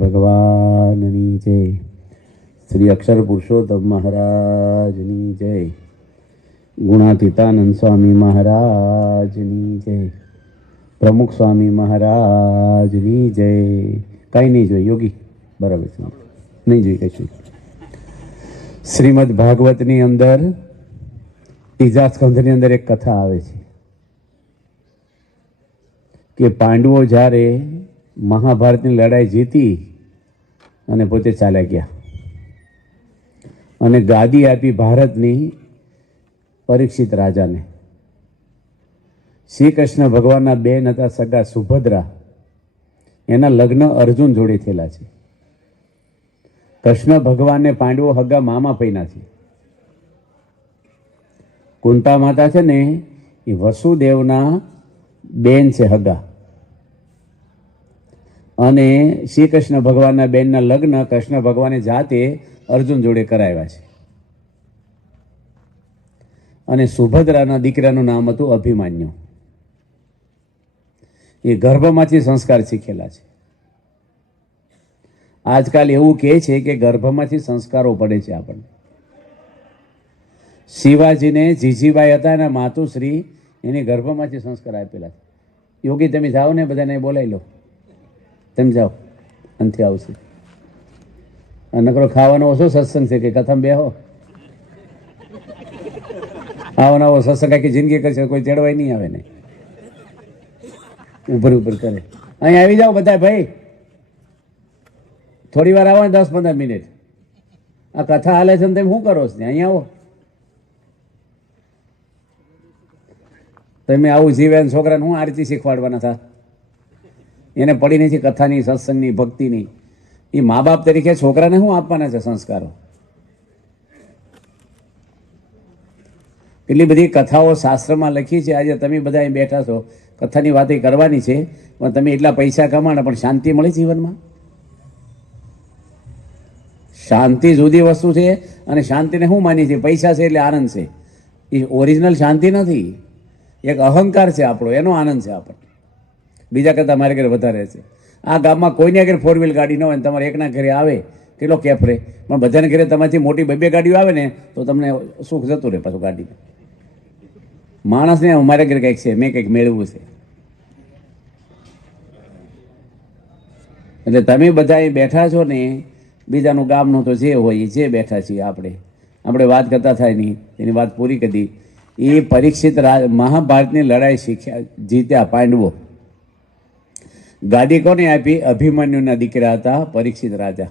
ભગવાનની જય. શ્રી અક્ષર પુરુષોત્તમ મહારાજની જય. ગુણાતીતાનંદ સ્વામી મહારાજની જય. પ્રમુખ સ્વામી મહારાજની જય. કાંઈ નહીં જોઈએ યોગી, બરાબર છે, નહીં જોઈએ કશું. શ્રીમદ ભાગવતની અંદર ત્રીજા સ્કંધની અંદર એક કથા આવે છે કે પાંડવો જ્યારે મહાભારતની લડાઈ જીતી અને પોતે ચાલ્યા ગયા અને ગાદી આપી ભારતની પરીક્ષિત રાજાને. શ્રી કૃષ્ણ ભગવાનના બેન હતા સગા સુભદ્રા, એના લગ્ન અર્જુન જોડે થયેલા છે. કૃષ્ણ ભગવાનને પાંડવો હગા મામા પૈના છે. કુંતા માતા છે ને એ વસુદેવના બેન છે હગા, અને શ્રી કૃષ્ણ ભગવાનના બેનના લગ્ન કૃષ્ણ ભગવાને જાતે અર્જુન જોડે કરાવ્યા છે. અને સુભદ્રાના દીકરાનું નામ હતું અભિમન્યુ. એ ગર્ભમાંથી સંસ્કાર શીખેલા છે. આજકાલ એવું કહે છે કે ગર્ભમાંથી સંસ્કારો પડે છે આપણને. શિવાજીને જીજીબાઈ હતા અને માતુશ્રી એની ગર્ભમાંથી સંસ્કાર આપેલા છે. યોગી તમે જાઓ ને, બધાને બોલાવી લો, તમે જાઓ, અંતે આવશે. નકરો ખાવાનો ઓછો સત્સંગ છે કે કથમ બેહો, આવો નવો સત્સંગ આખી જિંદગી કરશે, કોઈ ચડવાય નહીં આવે ને, ઉપર ઉપર કરે. અહીં આવી જાઓ બધા ભાઈ, થોડી વાર આવો ને 10-15 મિનિટ. આ કથા હાલે છે ને તમે શું કરો છો? અહીં આવો. તમે આવું જીવે છોકરાને હું આરતી શીખવાડવાના હતા? એને પડી નથી કથાની, સત્સંગની, ભક્તિની. એ મા બાપ તરીકે છોકરાને શું આપવાના છે સંસ્કારો? એટલી બધી કથાઓ શાસ્ત્રમાં લખી છે. આજે તમે બધા અહીં બેઠા છો, કથાની વાત કરવાની છે, પણ તમે એટલા પૈસા કમાણા પણ શાંતિ મળી જીવનમાં? શાંતિ જુદી વસ્તુ છે, અને શાંતિને શું માની છે? પૈસા છે એટલે આનંદ છે. એ ઓરિજિનલ શાંતિ નથી, એક અહંકાર છે આપણો, એનો આનંદ છે આપણને. બીજા કરતાં મારે ઘરે વધારે છે. આ ગામમાં કોઈને ઘરે 4 વ્હીલ ગાડી ન હોય ને તમારે એકના ઘરે આવે કેટલો કેફ રહે, પણ બધાને ઘરે તમારાથી મોટી 2-2 ગાડીઓ આવે ને તો તમને સુખ જતું રહે પાછું ગાડીને. માણસને અમારે ઘરે કંઈક છે, મેં કંઈક મેળવવું છે. એટલે તમે બધા બેઠા છો ને, બીજાનું ગામનું તો જે હોય જે બેઠા છીએ આપણે વાત કરતા થાય નહીં, એની વાત પૂરી કરી. એ પરીક્ષિત મહાભારતની લડાઈ શીખ્યા, જીત્યા પાંડવો. ગાદી કોને આપી? અભિમન્યુના દીકરા હતા પરીક્ષિત રાજા.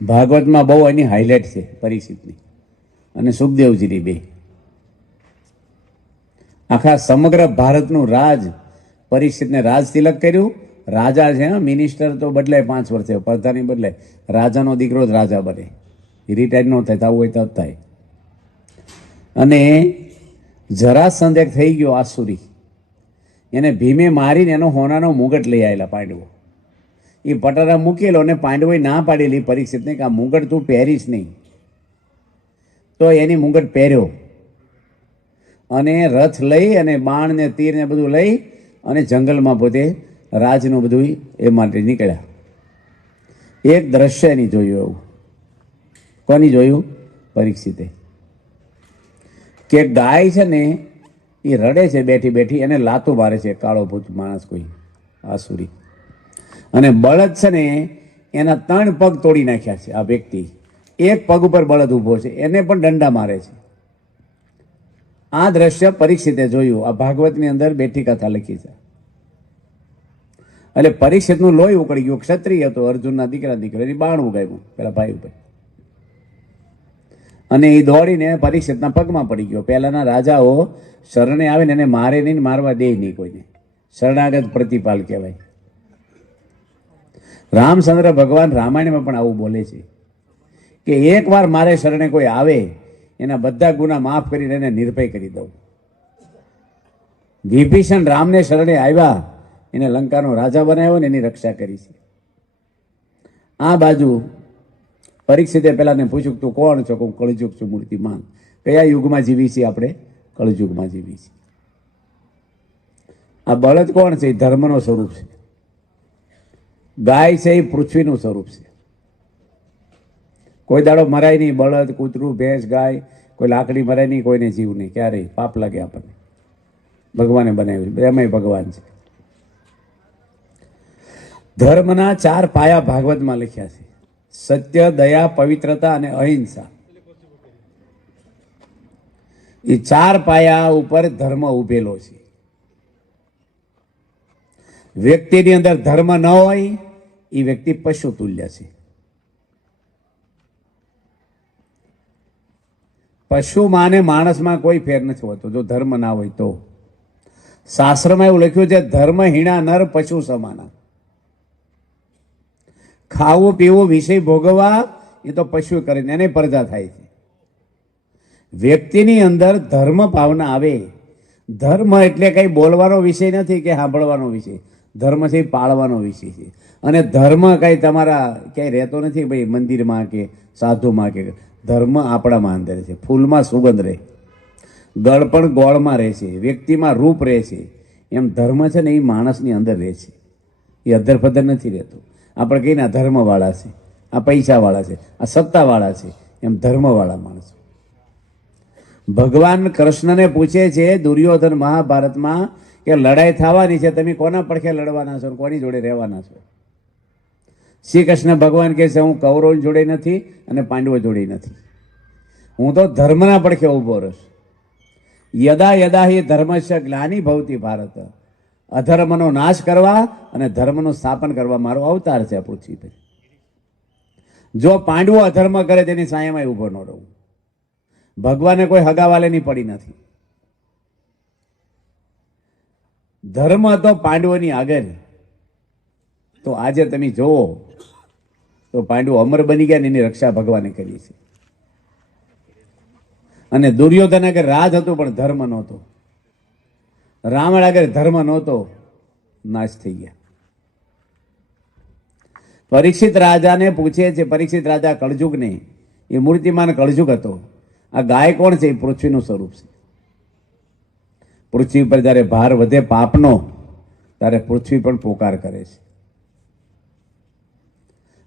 ભાગવતમાં બહુ એની હાઇલાઇટ છે પરીક્ષિતની અને સુખદેવજીની બે. આખા સમગ્ર ભારતનું રાજ પરીક્ષિતને રાજ તિલક કર્યું. રાજા છે, મિનિસ્ટર તો બદલાય 5 વર્ષે, પ્રધાની બદલાય, રાજાનો દીકરો જ રાજા બને. એ રિટાયર ન થાય, થવું હોય તો થાય. અને જરાસંધ એક થઈ ગયો આસુરી, એને ભીમે મારીને એનો હોનાનો મુગટ લઈ આવેલા પાંડવો. એ પટારા મૂકેલો અને પાંડવોએ ના પાડેલી પરીક્ષિતને કે આ મુગટ તું પહેરીશ નહીં. તો એની મુગટ પહેર્યો અને રથ લઈ અને બાણ ને તીર ને બધું લઈ અને જંગલમાં પોતે રાજનું બધું એ માટે નીકળ્યા. એક દ્રશ્ય એની જોયું એવું. કોની જોયું? પરીક્ષિતે. કે ગાય છે ને એ રડે છે બેઠી બેઠી, એને લાતો મારે છે કાળો ભૂત માણસ કોઈ આસુરી. અને બળદ છે ને એના 3 પગ તોડી નાખ્યા છે. આ વ્યક્તિ એક પગ ઉપર બળદ ઊભો છે, એને પણ દંડા મારે છે. આ દ્રશ્ય પરીક્ષિતે જોયું. આ ભાગવતની અંદર બેઠી કથા લખી છે. એટલે પરીક્ષિતનું લોહી ઉકળી ગયું. ક્ષત્રિય હતો, અર્જુનના દીકરો, એની બાણ ઉગાવ્યું પેલા ભાઈ ઉપર, અને એ દોડીને પરીક્ષિતના પગમાં પડી ગયો. પહેલાના રાજાઓ શરણે આવે ને એને મારે નહીં, મારવા દે નહીં કોઈને. શરણાગત પ્રતિપાલ કહેવાય. રામચંદ્ર ભગવાન રામાયણમાં પણ આવું બોલે છે કે એકવાર મારે શરણે કોઈ આવે એના બધા ગુના માફ કરીને એને નિર્ભય કરી દઉં. વિભીષણ રામને શરણે આવ્યા, એને લંકાનો રાજા બનાવ્યો ને એની રક્ષા કરી છે. આ બાજુ પરીક્ષિતે પેલાને પૂછ્યું તું કોણ છો? હું કળયુગ છું મૂર્તિમાન. કયા યુગમાં જીવી છીએ આપણે? કળયુગમાં જીવી છીએ. આ બળદ કોણ છે? ધર્મનો સ્વરૂપ છે. ગાય છે એ પૃથ્વીનું સ્વરૂપ છે. કોઈ દાડો મરાય નહીં. બળદ, કૂતરું, ભેંસ, ગાય, કોઈ લાકડી મરાય નહીં, કોઈને જીવ નહીં. ક્યારેય પાપ લાગે આપણને. ભગવાને બનાવ્યું, એમાંય ભગવાન છે. ધર્મના 4 પાયા ભાગવતમાં લખ્યા છે: સત્ય, દયા, પવિત્રતા અને અહિંસા. એ 4 પાયા ઉપર ધર્મ ઉભેલો છે. વ્યક્તિની અંદર ધર્મ ન હોય એ વ્યક્તિ પશુ તુલ્ય છે. પશુમાં અને માણસમાં કોઈ ફેર નથી હોતો જો ધર્મ ના હોય તો. શાસ્ત્રમાં એવું લખ્યું છે, ધર્મહીણા નર પશુ સમાના. ખાવું પીવું વિષય ભોગવવા એ તો પશુ કરીને એને પ્રજા થાય છે. વ્યક્તિની અંદર ધર્મ ભાવના આવે. ધર્મ એટલે કઈ બોલવાનો વિષય નથી કે સાંભળવાનો વિષય. ધર્મ છે એ પાળવાનો વિષય છે. અને ધર્મ કઈ તમારા ક્યાંય રહેતો નથી ભાઈ મંદિરમાં કે સાધુમાં કે. ધર્મ આપણામાં અંદર છે. ફૂલમાં સુગંધ રહે, ગળ પણ ગોળમાં રહે છે, વ્યક્તિમાં રૂપ રહે છે. એમ ધર્મ છે ને એ માણસની અંદર રહે છે. એ અધર પધર નથી રહેતો. આપણે કહીને આ ધર્મવાળા છે, આ પૈસાવાળા છે, આ સત્તાવાળા છે, એમ ધર્મવાળા માણસો. ભગવાન કૃષ્ણને પૂછે છે દુર્યોધન મહાભારતમાં કે લડાઈ થવાની છે, તમે કોના પડખે લડવાના છો, કોની જોડે રહેવાના છો? શ્રી કૃષ્ણ ભગવાન કહે છે, હું કૌરવ જોડે નથી અને પાંડવો જોડે નથી, હું તો ધર્મના પડખે ઊભો રહીશ. યદા યદા હિ ધર્મસ્ય ગ્લાનિ ભવતિ ભારત. અધર્મનો નાશ કરવા અને ધર્મનું સ્થાપન કરવા મારો અવતાર છે આ પૃથ્વી પર. જો પાંડવો અધર્મ કરે તેની સાયામાં ઊભો ન રહું. ભગવાને કોઈ હગાવાલેની પડી નથી. ધર્મ તો પાંડવોની આગળ. તો આજે તમે જોવો તો પાંડવો અમર બની ગયા ને એની રક્ષા ભગવાને કરી છે. અને દુર્યોધન આગળ રાજ હતું પણ ધર્મ નહોતો. રાવણ આગળ ધર્મ નહોતો, નાશ થઈ ગયા. પરીક્ષિત રાજાને પૂછે છે, પરીક્ષિત રાજા કળજુગને, એ મૂર્તિમાન કળજુગ હતો. આ ગાય કોણ છે? એ પૃથ્વીનું સ્વરૂપ છે. પૃથ્વી પર જ્યારે ભાર વધે પાપનો ત્યારે પૃથ્વી પણ પોકાર કરે છે.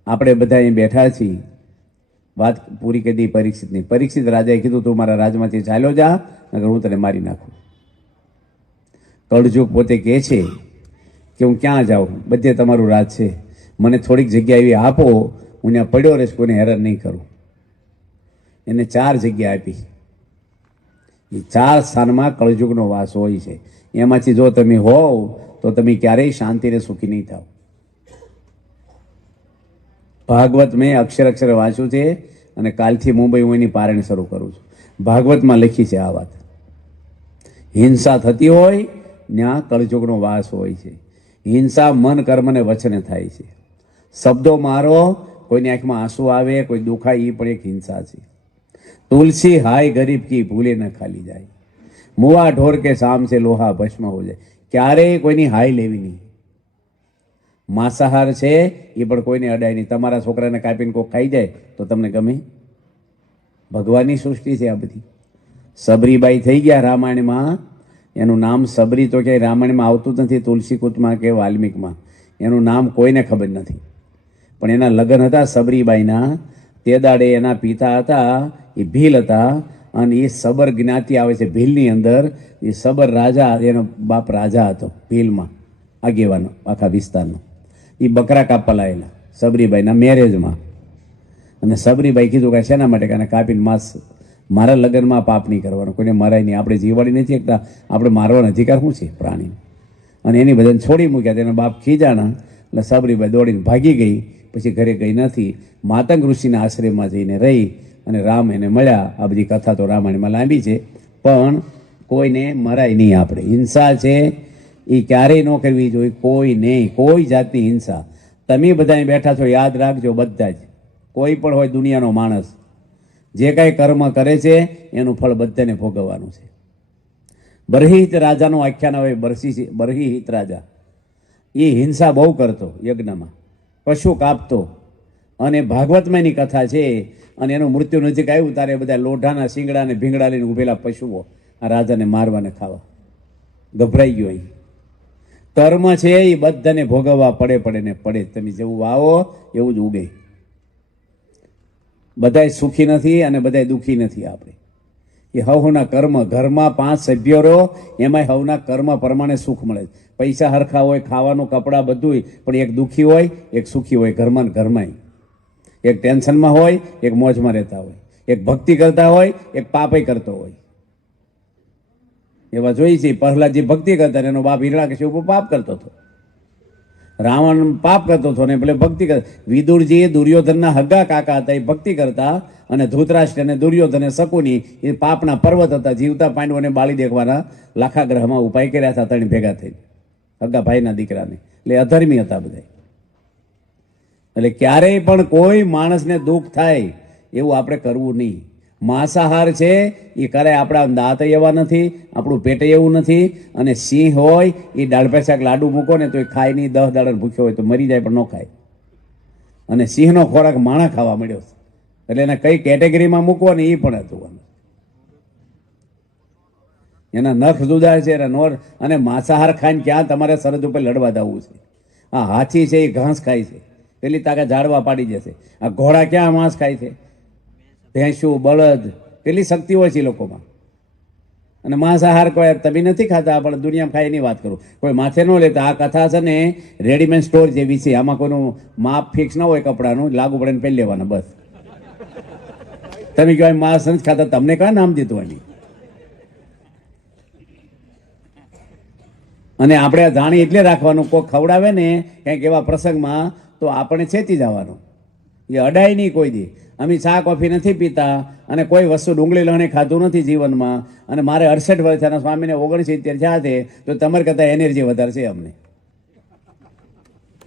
આપણે બધા અહીં બેઠા છીએ. વાત પૂરી કરી દી પરીક્ષિતની. પરીક્ષિત રાજાએ કીધું તું મારા રાજમાંથી ચાલ્યો જા, નકર હું તને મારી નાખું. કળજુગ પોતે કહે છે કે હું ક્યાં જાઉં, બધે તમારું રાજ છે, મને થોડીક જગ્યા એવી આપો, હું ત્યાં પડ્યો રહીશ, કોઈને હેરાન નહીં કરું. એને 4 જગ્યા આપી. એ 4 સ્થાનમાં કળજુગનો વાસ હોય છે. એમાંથી જો તમે હોવ તો તમે ક્યારેય શાંતિને સુખી નહીં થાવ. ભાગવત મેં અક્ષર અક્ષર વાંચ્યું છે અને કાલથી મુંબઈ હું એની પારણી શરૂ કરું છું. ભાગવતમાં લખી છે આ વાત. હિંસા થતી હોય ત્યાં કળજુગનો વાસ હોય છે. હિંસા મન કર્મ ને વચને થાય છે. શબ્દો મારો, કોઈની આંખમાં આંસુ આવે, કોઈ દુખાય, એ પણ એક હિંસા છે. તુલસી હાય ગરીબ કી ભૂલે ન ખાલી જાય, મુવા ઢોર કે શામ સે લોહા ભસ્મ હો જાય. ક્યારેય કોઈની હાય લેવી નહીં. માંસાહાર છે એ પણ કોઈને અડાય નહીં. તમારા છોકરાને કાપીને કોઈ ખાઈ જાય તો તમને ગમે? ભગવાનની સૃષ્ટિ છે આ બધી. સબરીબાઈ થઈ ગયા રામાયણમાં. એનું નામ સબરી તો ક્યાંય રામાયણમાં આવતું જ નથી, તુલસીકૂતમાં કે વાલ્મીકમાં. એનું નામ કોઈને ખબર નથી. પણ એના લગ્ન હતા સબરીબાઈના. તે દાડે એના પિતા હતા એ ભીલ હતા અને એ સબર જ્ઞાતિ આવે છે ભીલની અંદર. એ સબર રાજા, એનો બાપ રાજા હતો ભીલમાં, આગેવાનો આખા વિસ્તારનો. એ બકરા કાપવા લાયેલા સબરીબાઈના મેરેજમાં. અને સબરીબાઈ કીધું કે શેના માટે? કે કાપીને માંસ, મારા લગ્નમાં પાપ નહીં કરવાનું, કોઈને મરાય નહીં. આપણે જીવાડી નથી એકતા, આપણે મારવાનો અધિકાર શું છે પ્રાણી? અને એની બધાને છોડી મૂક્યા. તેના બાપ ખીજાણા એટલે સબરીબાઈ દોડીને ભાગી ગઈ. પછી ઘરે ગઈ નથી. માતંગ ઋષિના આશ્રયમાં જઈને રહી અને રામ એને મળ્યા. આ બધી કથા તો રામાયણમાં લાંબી છે, પણ કોઈને મરાય નહીં. આપણે હિંસા છે એ ક્યારેય ન કરવી જોઈએ. કોઈ નહીં, કોઈ જાતની હિંસા. તમે બધા બેઠા છો, યાદ રાખજો બધા જ, કોઈ પણ હોય દુનિયાનો માણસ, જે કાંઈ કર્મ કરે છે એનું ફળ બધાને ભોગવવાનું છે. બરહિત રાજાનું આખ્યાન આવે. બરહિત રાજા એ હિંસા બહુ કરતો યજ્ઞમાં, પશુ કાપતો. અને ભાગવતમાં એની કથા છે. અને એનું મૃત્યુ નજીક આવ્યું ત્યારે બધા લોઢાના શિંગડા ને ભીંગડા લઈને ઉભેલા પશુઓ આ રાજાને મારવાને ખાવા. ગભરાઈ ગયો અહીં. કર્મ છે એ બધાને ભોગવવા પડે ને પડે. તમે જેવું વાવો એવું જ ઉગે. બધાય સુખી નથી અને બધાય દુઃખી નથી. આપણે એ હવના કર્મ, ઘરમાં 5 સભ્યો રહો એમાંય હવના કર્મ પ્રમાણે સુખ મળે. પૈસા હરખા હોય, ખાવાનું, કપડાં બધું, પણ એક દુઃખી હોય, એક સુખી હોય. ઘરમાં ઘરમાંય એક ટેન્શનમાં હોય, એક મોજમાં રહેતા હોય. એક ભક્તિ કરતા હોય, એક પાપય કરતો હોય. એવા જોઈ છે. પ્રહલાદજી ભક્તિ કરતા, એનો બાપ હિરણાકશિપુ ઉપર પાપ કરતો હતો. રાવણ પાપ કરતો હતો ને પેલે ભક્તિ કરતા. વિદુરજી દુર્યોધનના હગા કાકા હતા, એ ભક્તિ કરતા. અને ધૃતરાષ્ટ્ર અને દુર્યોધન શકુની એ પાપના પર્વત હતા. જીવતા પાંડવોને બાળી દેખવાના લાખા ગ્રહમાં ઉપાય કર્યા હતા, ત્રણ ભેગા થઈને હગા ભાઈના દીકરાને. એટલે અધર્મી હતા બધા. એટલે ક્યારેય પણ કોઈ માણસને દુઃખ થાય એવું આપણે કરવું નહીં. માંસાહાર છે એ કરે, આપણા દાંત એવા નથી, આપણું પેટ એવું નથી. અને સિંહ હોય એ દાળ પેશાક લાડુ મૂકો ને તો એ ખાય નહીં. 10 દાડા ભૂખ્યો હોય તો મરી જાય પણ ન ખાય. અને સિંહનો ખોરાક માણા ખાવા મળ્યો છે. એટલે એને કઈ કેટેગરીમાં મૂકવો ને એ પણ હતું. એના નખ જુદા છે, એના નોર. અને માંસાહાર ખાઈને ક્યાં તમારે સરહદ ઉપર લડવા જવું છે? આ હાથી છે એ ઘાસ ખાય છે, પેલી તાકે ઝાડવા પાડી જશે. આ ઘોડા ક્યાં માંસ ખાય છે? ભેંસું, બળદ, કેટલી શક્તિ હોય છે લોકોમાં. અને માંસાહાર કોઈ તમે નથી ખાતા, પણ દુનિયામાં ખાય એની વાત કરું. કોઈ માથે ન લેતા. આ કથા છે ને રેડીમેડ સ્ટોર જેવી છે. આમાં કોઈનું માપ ફિક્સ ના હોય કપડાનું, લાગુ પડે ને પહેરી લેવાના બસ. તમે કહો માંસ નથી ખાતા, તમને કાં નામ દીધું એની? અને આપણે જાણી એટલે રાખવાનું, કોઈ ખવડાવે ને કંઈક એવા પ્રસંગમાં તો આપણે છેતી જવાનું. એ અડાય નહીં કોઈ દી. અમે ચા કોફી નથી પીતા અને કોઈ વસ્તુ ડુંગળી લણે ખાધું નથી જીવનમાં. અને મારે 68 વર્ષ થયા, સ્વામીને 69 થયા છે, તો તમારે કરતાં એનર્જી વધારે છે અમને.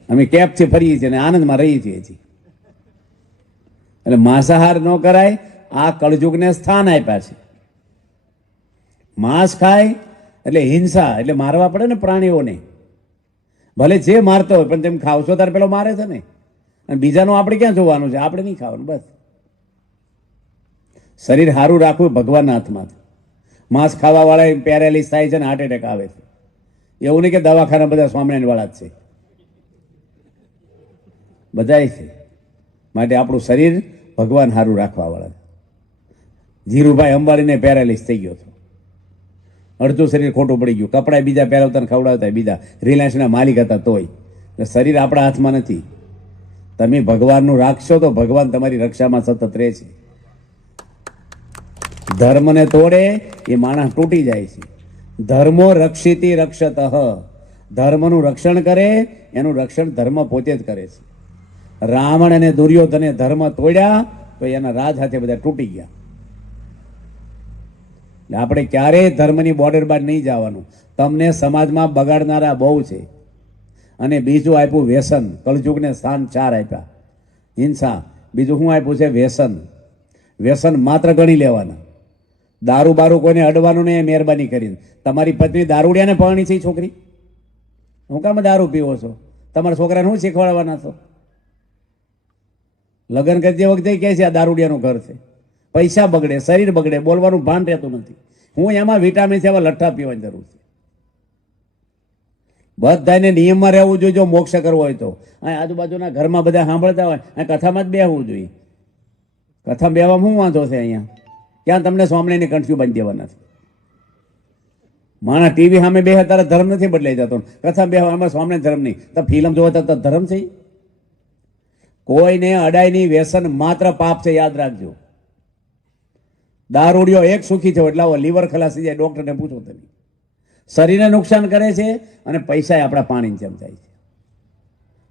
અમે કેપથી ફરીએ છીએ અને આનંદમાં રહીએ છીએ. એટલે માંસાહાર ન કરાય. આ કળજુગને સ્થાન આપ્યા છે. માંસ ખાય એટલે હિંસા, એટલે મારવા પડે ને પ્રાણીઓને. ભલે જે મારતો હોય પણ તેમ ખાવશો ત્યારે પેલો મારે છે ને. અને બીજાનું આપણે ક્યાં જોવાનું છે? આપણે નહીં ખાવાનું બસ. શરીર સારું રાખવું ભગવાનના હાથમાં. માંસ ખાવા વાળા પેરેલિસ થાય છે ને હાર્ટ એટેક આવે છે. એવું નહીં કે દવાખાના બધા સ્વામિનારાયણ વાળા જ છે, બધાય છે. માટે આપણું શરીર ભગવાન સારું રાખવા વાળા. ધીરુભાઈ અંબાણીને પેરેલિસ થઈ ગયો હતો. અડધું શરીર ખોટું પડી ગયું. કપડાં બીજા પહેરાવતા ખવડાવતા બીજા. રિલાયન્સના માલિક હતા તોય. એટલે શરીર આપણા હાથમાં નથી. તમે ભગવાનનું રાખશો તો ભગવાન તમારી રક્ષામાં સતત રહે છે. ધર્મને તોડે એ માણસ તૂટી જાય છે. ધર્મો રક્ષિતી રક્ષત. ધર્મનું રક્ષણ કરે એનું રક્ષણ ધર્મ પોતે જ કરે છે. રાવણ અને દુર્યોધને ધર્મ તોડ્યા તો એના રાજ હાથે બધા તૂટી ગયા. આપણે ક્યારેય ધર્મની બોર્ડર બાદ નહીં જવાનું. તમને સમાજમાં બગાડનારા બહુ છે. અને બીજું આપ્યું વ્યસન. કળજુગને સ્થાન 4 આપ્યા. હિંસા. બીજું શું આપ્યું છે? વ્યસન. વ્યસન માત્ર ગણી લેવાના. દારૂ બારૂ કોઈને અડવાનું નહીં, મહેરબાની કરીને. તમારી પત્ની દારૂડિયાને પરણી છે છોકરી? હું કામ દારૂ પીવો છો? તમારા છોકરાને શું શીખવાડવાના છો? લગ્ન કરતી વખતે કહે છે આ દારૂડિયાનું ઘર છે. પૈસા બગડે, શરીર બગડે, બોલવાનું ભાન રહેતું નથી. હું એમાં વિટામિન એવા લઠ્ઠા પીવાની જરૂર છે. બધાને નિયમમાં રહેવું જોઈએ. જો મોક્ષ કરવો હોય તો અહીં આજુબાજુના ઘરમાં બધા સાંભળતા હોય, અહીં કથામાં જ બેહવું જોઈએ. કથા બેવામાં શું વાંધો છે? અહીંયા ક્યાં તમને સ્વામિનારાયણની કંઠીઓ બાંધી દેવાના છે? માણા ટીવી સામે બે તારા ધર્મ નથી બદલાઈ જતો. કથા બેહવા એમાં સ્વામિનારાયણ ધર્મ નહીં. તો ફિલ્મ જોવા તો ધર્મ છે? કોઈને અડાય નહીં. વ્યસન માત્ર પાપ છે, યાદ રાખજો. દારૂડિયો એક સુખી થયો એટલે લીવર ખલાસ થઈ જાય. ડોક્ટરને પૂછો તમે. શરીરને નુકસાન કરે છે અને પૈસા આપણા પાણીની જેમ જાય છે.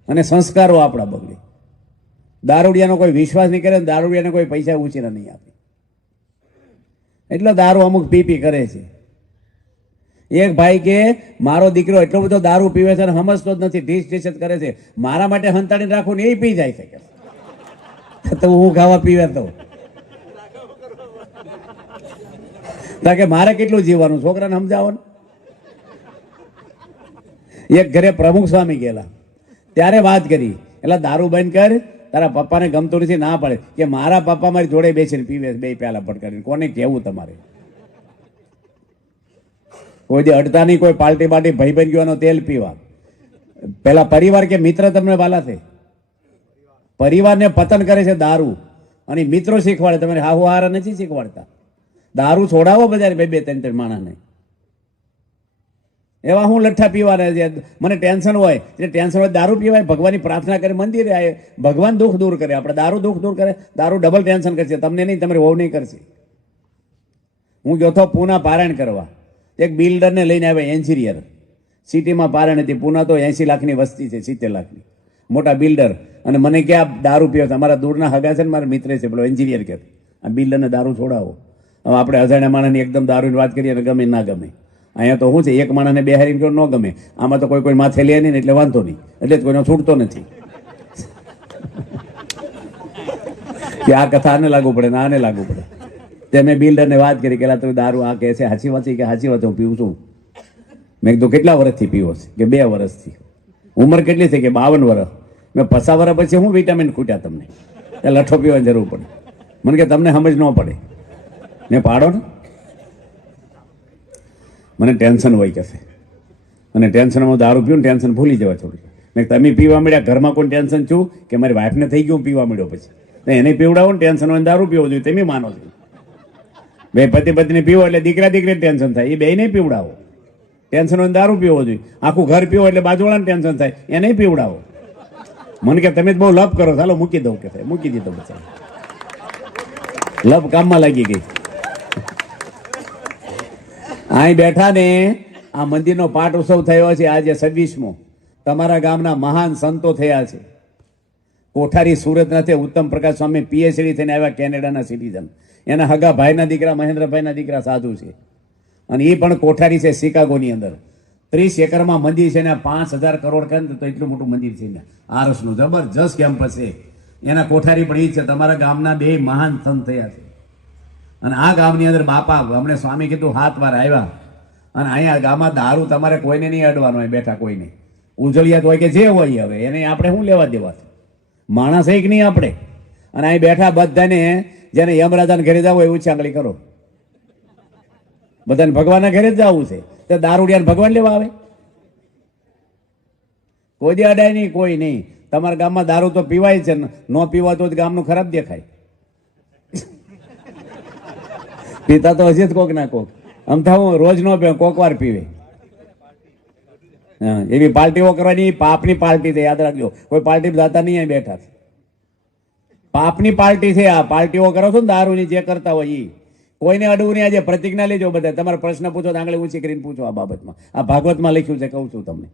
અને સંસ્કારો આપણા બગડે. દારૂડિયાનો કોઈ વિશ્વાસ નહીં કરે, દારૂડિયાને કોઈ પૈસા ઉછીના નહીં આપે. એટલે દારૂ અમુક પી કરે છે. એક ભાઈ કે મારો દીકરો એટલો બધો દારૂ પીવે છે અને સમજતો જ નથી, ઢીસ ઢીસ જ કરે છે. મારા માટે હંતાડીને રાખું ને એ પી જાય છે. તો હું ખાવા પીવે તો કે મારે કેટલું જીવવાનું? છોકરાને સમજાવો ને. એક ઘરે પ્રમુખ સ્વામી ગયેલા, ત્યારે વાત કરી. એટલે દારૂ બંધ કર, તારા પપ્પાને ગમતું નથી. ના પડે કે મારા પપ્પા મારી જોડે બેસીને પીવે, 2 પ્યાલા પટકારીને. કોને કહેવું તમારે? કોઈ દી અડતા નહીં. કોઈ પાર્ટી બાટી ભાઈ બન ગયો તેલ પીવા. પેલા પરિવાર કે મિત્ર તમને વાલા છે? પરિવારને પતન કરે છે દારૂ, અને મિત્રો શીખવાડે, તમારે હાહુ હારા નથી શીખવાડતા. દારૂ છોડાવો બધા બે બે ત્રણ ત્રણ માણસને. એવા હું લઠ્ઠા પીવાના છે, મને ટેન્શન હોય એટલે ટેન્શન હોય દારૂ પીવાય, ભગવાનની પ્રાર્થના કરે, મંદિરે આવે, ભગવાન દુઃખ દૂર કરે, આપણે દારૂ દુઃખ દૂર કરે. દારૂ ડબલ ટેન્શન કરશે, તમને નહીં, તમારી વહુ નહીં કરશે. હું ગયો હતો પૂના પારાયણ કરવા, એક બિલ્ડરને લઈને આવ્યા, એન્જિનિયર, સિટીમાં પારાયણ હતી. પૂના તો 80 લાખની વસ્તી છે, 70 લાખની, મોટા બિલ્ડર. અને મને ક્યાં દારૂ પીવો, અમારા દૂરના હગા છે ને, મારા મિત્ર છે પેલો એન્જિનિયર, કે આ બિલ્ડરને દારૂ છોડાવો. હવે આપણે અજાણ્યા માણસની એકદમ દારૂની વાત કરીએ ને, ગમે ના ગમે. અહીંયા તો શું છે, એક માણસને બેહારી ન ગમે, આમાં તો કોઈ માથે લે નહીં, એટલે વાંધો નહીં, એટલે જ કોઈનો છૂટતો નથી. કે આ કથા આને લાગુ પડે ને આને લાગુ પડે. તે મેં બિલ્ડરને વાત કરી કે તું દારૂ આ કહે છે સાચી વાત છે? કે સાચી વાત, હું પીવું છું. મેં કીધું કેટલા વર્ષથી પીવો છે? કે 2 વર્ષથી. ઉંમર કેટલી થઈ? કે 52 વર્ષ. મેં 50 વર્ષ પછી હું વિટામિન ખૂટ્યા તમને? એ લઠ્ઠો પીવાની જરૂર પડે. મને કે તમને સમજ ન પડે. મેં પાડો ને, મને ટેન્શન હોય કે છે, અને ટેન્શનમાં દારૂ પીવું ને ટેન્શન ભૂલી જવા થોડું. મેં તમે પીવા મળ્યા, ઘરમાં કોઈ ટેન્શન છું કે મારી વાઈફને થઈ ગયું પીવા મળ્યો પછી? તો એને પીવડાવો ને, ટેન્શન હોય દારૂ પીવો જોઈએ, તમે માનો છો? બે પતિ પત્ની પીવો એટલે દીકરા દીકરી ટેન્શન થાય, એ બે નહીં પીવડાવો. ટેન્શન હોય દારૂ પીવો જોઈએ. આખું ઘર પીવો એટલે બાજુવાળાને ટેન્શન થાય, એને પીવડાવો. મને કે તમે જ બહુ લપ કરો, ચાલો મૂકી દઉં. કે મૂકી દીધો બચાવ, લપ કામમાં લાગી ગઈ. અહીં બેઠા ને આ મંદિરનો પાઠ ઉત્સવ થયો છે આજે 26મો. તમારા ગામના મહાન સંતો થયા છે. કોઠારી સુરતના છે ઉત્તમ પ્રકાશ સ્વામી, પીએચડી થઈને આવ્યા, કેનેડાના સિટીઝન. એના હગા ભાઈના દીકરા, મહેન્દ્રભાઈના દીકરા સાધુ છે, અને એ પણ કોઠારી છે શિકાગોની અંદર. 30 એકરમાં મંદિર છે ને, 5000 કરોડ કરે તો એટલું મોટું મંદિર છે ને, આરસનું જબરજસ્ત કેમ્પસ છે. એના કોઠારી પણ એ છે. તમારા ગામના 2 મહાન સંત થયા છે. અને આ ગામની અંદર બાપા અમને સ્વામી કીધું 7 વાર આવ્યા. અને અહીંયા ગામમાં દારૂ તમારે કોઈને નહીં અડવાનો હોય, બેઠા કોઈને ઉજળિયાત હોય કે જે હોય, હવે એને આપણે શું લેવા દેવા? માણસ એક નહીં આપણે. અને અહીં બેઠા બધાને, જેને યમરાજાને ઘરે જવું હોય ઊંચી આંગળી કરો. બધાને ભગવાનના ઘરે જ જવું છે, તો દારૂડિયાને ભગવાન લેવા આવે? કોઈ દે અડાય નહીં, કોઈ નહીં. તમારા ગામમાં દારૂ તો પીવાય છે, ન પીવા તો ગામનું ખરાબ દેખાય. પીતા તો હજી જ કોક ના કોક, આમ તો હું રોજ નો પીવે, કોક વાર પીવે. હા, એવી પાર્ટીઓ કરવાની પાપની પાર્ટી છે, યાદ રાખજો. કોઈ પાર્ટી જતા નહીં, અહીં બેઠા. પાપની પાર્ટી છે આ. પાર્ટીઓ કરો છો ને દારૂની, જે કરતા હોય એ કોઈને અડવું નહીં. આજે પ્રતિજ્ઞા લેજો બધા. તમારે પ્રશ્ન પૂછો, આંગળી ઊંચી કરીને પૂછો આ બાબતમાં. આ ભાગવતમાં લખ્યું છે, કહું છું તમને.